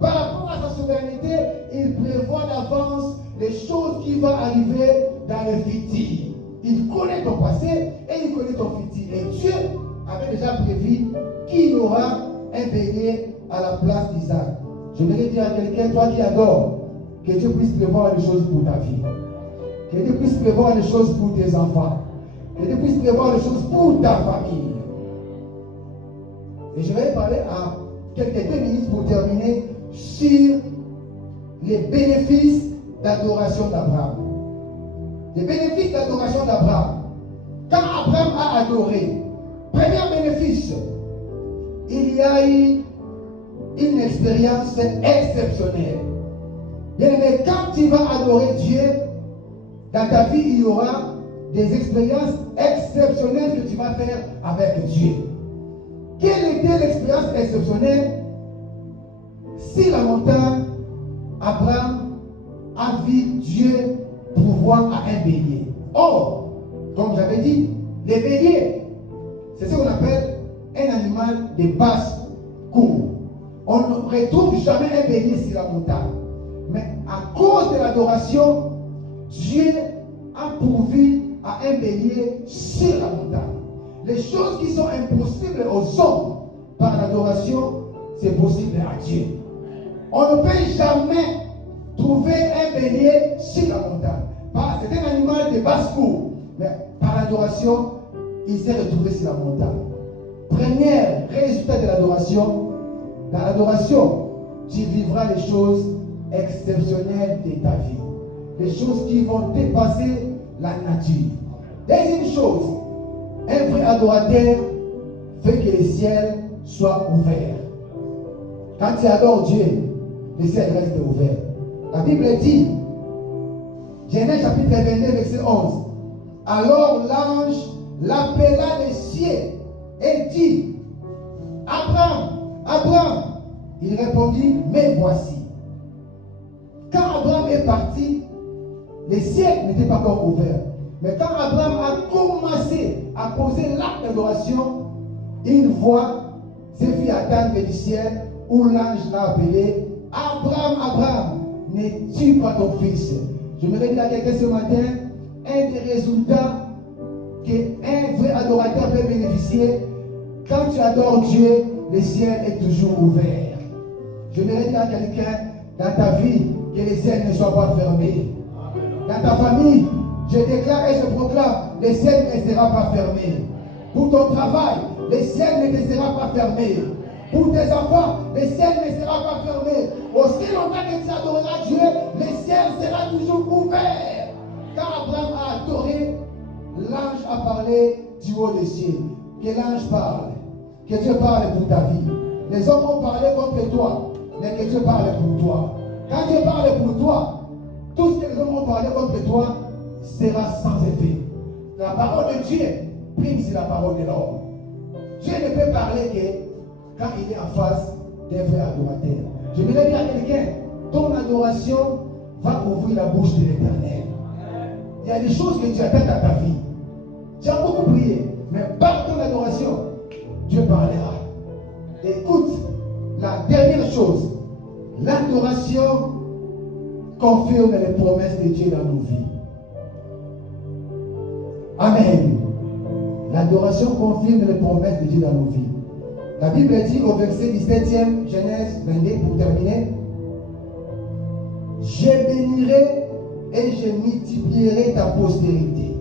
Par rapport à sa souveraineté, il prévoit d'avance les choses qui vont arriver dans le futur. Il connaît ton passé et il connaît ton futur. Et Dieu avait déjà prévu qu'il y aura un bélier à la place d'Isaac. Je voudrais dire à quelqu'un, toi qui adores, Que Dieu puisse prévoir des choses pour ta vie. Que Dieu puisse prévoir des choses pour tes enfants. Que Dieu puisse prévoir des choses pour ta famille. Et je vais parler à quelques 2 minutes pour terminer sur les bénéfices d'adoration d'Abraham. Les bénéfices d'adoration d'Abraham. Quand Abraham a adoré, premier bénéfice, il y a eu une expérience exceptionnelle. Bien aimé, quand tu vas adorer Dieu, dans ta vie, il y aura des expériences exceptionnelles que tu vas faire avec Dieu. Quelle était l'expérience exceptionnelle? Si la montagne, Abraham a vu Dieu pouvoir à un bélier. Or, comme j'avais dit, les béliers, c'est ce qu'on appelle un animal de basse cour. On ne retrouve jamais un bélier sur la montagne. Mais à cause de l'adoration, Dieu a pourvu à un bélier sur la montagne. Les choses qui sont impossibles aux hommes par l'adoration, c'est possible à Dieu. On ne peut jamais trouver un bélier sur la montagne. C'est un animal de basse cour. Mais par l'adoration, il s'est retrouvé sur la montagne. Premier résultat de l'adoration, dans l'adoration, tu vivras les choses exceptionnelles de ta vie. Des choses qui vont dépasser la nature. Deuxième chose, un vrai adorateur fait que les ciels soient ouverts. Quand tu adores Dieu, les ciels restent ouverts. La Bible dit, Genèse chapitre 22, verset 11. Alors l'ange l'appela des cieux et dit, Abraham, Abraham. Il répondit, mais voici. Quand Abraham est parti, les ciels n'étaient pas encore ouverts. Mais quand Abraham a commencé à poser l'acte d'adoration, une voix s'est fait attendre du ciel où l'ange l'a appelé, Abraham, Abraham, n'es-tu pas ton fils? Je me redis à quelqu'un ce matin, un des résultats qu'un vrai adorateur peut bénéficier, quand tu adores Dieu, le ciel est toujours ouvert. Je me redis à quelqu'un dans ta vie que les ciels ne soient pas fermés. Dans ta famille, je déclare et je proclame, le ciel ne sera pas fermé. Pour ton travail, le ciel ne sera pas fermé. Pour tes enfants, le ciel ne sera pas fermé. Aussi longtemps que tu adoreras Dieu, le ciel sera toujours ouvert. Quand Abraham a adoré, l'ange a parlé du haut des cieux. Que l'ange parle. Que Dieu parle pour ta vie. Les hommes ont parlé contre toi, mais que Dieu parle pour toi. Quand Dieu parle pour toi, tout ce que les hommes ont parlé contre toi sera sans effet. La parole de Dieu prime sur la parole de l'homme. Dieu ne peut parler que quand il est en face d'un vrai adorateur. Je voulais dire à quelqu'un, ton adoration va ouvrir la bouche de l'Éternel. Il y a des choses que tu attends dans ta vie. Tu as beaucoup prié, mais par ton adoration, Dieu parlera. Écoute, la dernière chose, l'adoration confirme les promesses de Dieu dans nos vies. Amen. L'adoration confirme les promesses de Dieu dans nos vies. La Bible dit au verset 17e, Genèse 22, pour terminer, je bénirai et je multiplierai ta postérité,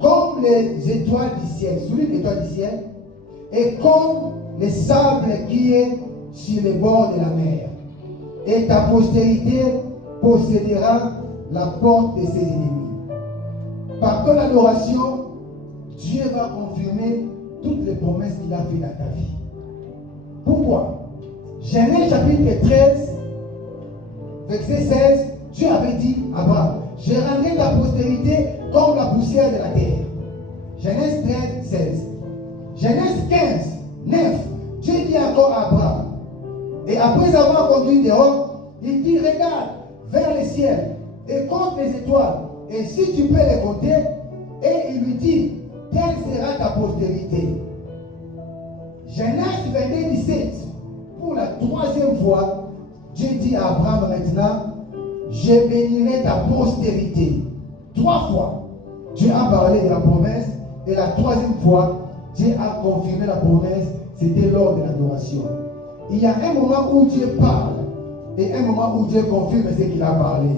comme les étoiles du ciel, souligne l'étoile du ciel, et comme le sable qui est sur les bords de la mer. Et ta postérité possédera la porte de ses ennemis. Par ton adoration, Dieu va confirmer toutes les promesses qu'il a faites dans ta vie. Pourquoi? Genèse chapitre 13, verset 16, Dieu avait dit à Abraham, je rendrai ta postérité comme la poussière de la terre. Genèse 13, 16. Genèse 15, 9, Dieu dit encore à Abraham, et après avoir conduit dehors, il dit, regarde vers le ciel et compte les étoiles, et si tu peux les compter, et il lui dit, telle sera ta postérité. Genèse 22, 17, pour la troisième fois, Dieu dit à Abraham maintenant, je bénirai ta postérité. 3 fois, Dieu a parlé de la promesse, et la troisième fois, Dieu a confirmé la promesse, c'était lors de l'adoration. Il y a un moment où Dieu parle et un moment où Dieu confirme ce qu'il a parlé.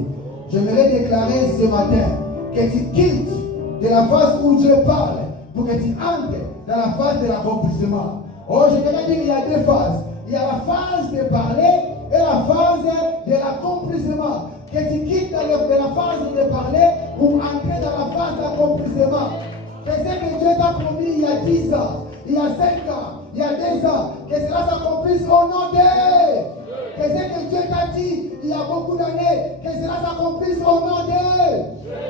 J'aimerais déclarer ce matin que tu quittes de la phase où Dieu parle pour que tu entres dans la phase de l'accomplissement. Oh, je voudrais dire qu'il y a deux phases. Il y a la phase de parler et la phase de l'accomplissement. Que tu quittes de la phase de parler pour entrer dans la phase d'accomplissement. Que ce que Dieu t'a promis il y a 10 ans, il y a 5 ans, il y a 2 ans, que cela s'accomplisse au nom de. Que ce que Dieu t'a dit il y a beaucoup d'années, que cela s'accomplisse au nom de.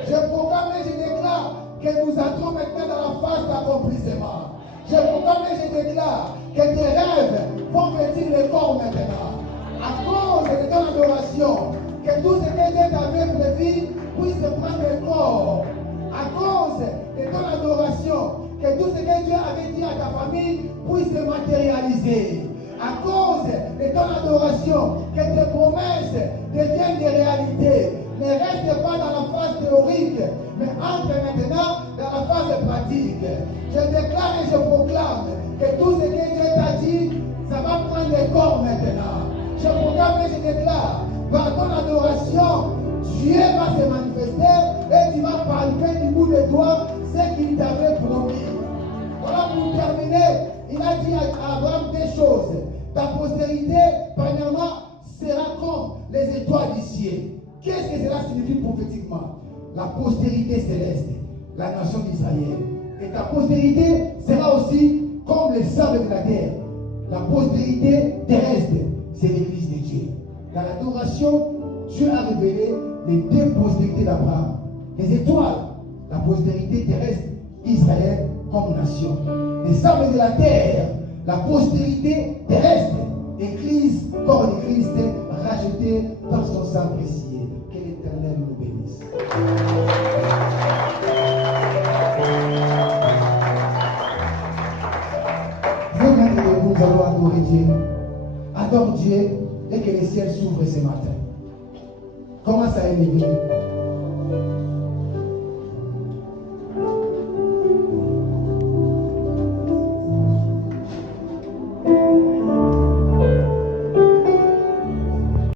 Je proclame et je déclare que nous entrons maintenant dans la phase d'accomplissement. Je proclame et je déclare que tes rêves vont vêtir le corps maintenant. À cause de ton adoration, que tout ce que Dieu t'avait prévu puisse prendre le corps. À cause de ton adoration, que tout ce que Dieu avait dit à ta famille puisse se matérialiser. À cause de ton adoration, que tes promesses deviennent des réalités. Ne reste pas dans la phase théorique, mais entre maintenant dans la phase pratique. Je déclare et je proclame que tout ce que Dieu t'a dit, ça va prendre le corps maintenant. Je proclame et je déclare, par ton adoration, Dieu va se manifester et tu vas palper du bout des doigts ce qu'il t'avait promis. Voilà, pour terminer, il a dit à Abraham des choses. Ta postérité, premièrement, sera comme les étoiles du ciel. Qu'est-ce que cela signifie prophétiquement? La postérité céleste, la nation d'Israël. Et ta postérité sera aussi comme les sables de la terre. La postérité terrestre, c'est l'église de Dieu. Dans l'adoration, Dieu a révélé les deux postérités d'Abraham. Les étoiles, la postérité terrestre, Israël comme nation. Les sables de la terre, la postérité terrestre, Église comme l'Église rachetée par son sang précieux. Que l'Éternel nous bénisse. Maintenant, nous allons adorer Dieu. Adore Dieu et que les ciels s'ouvrent ce matin. Commence à élever.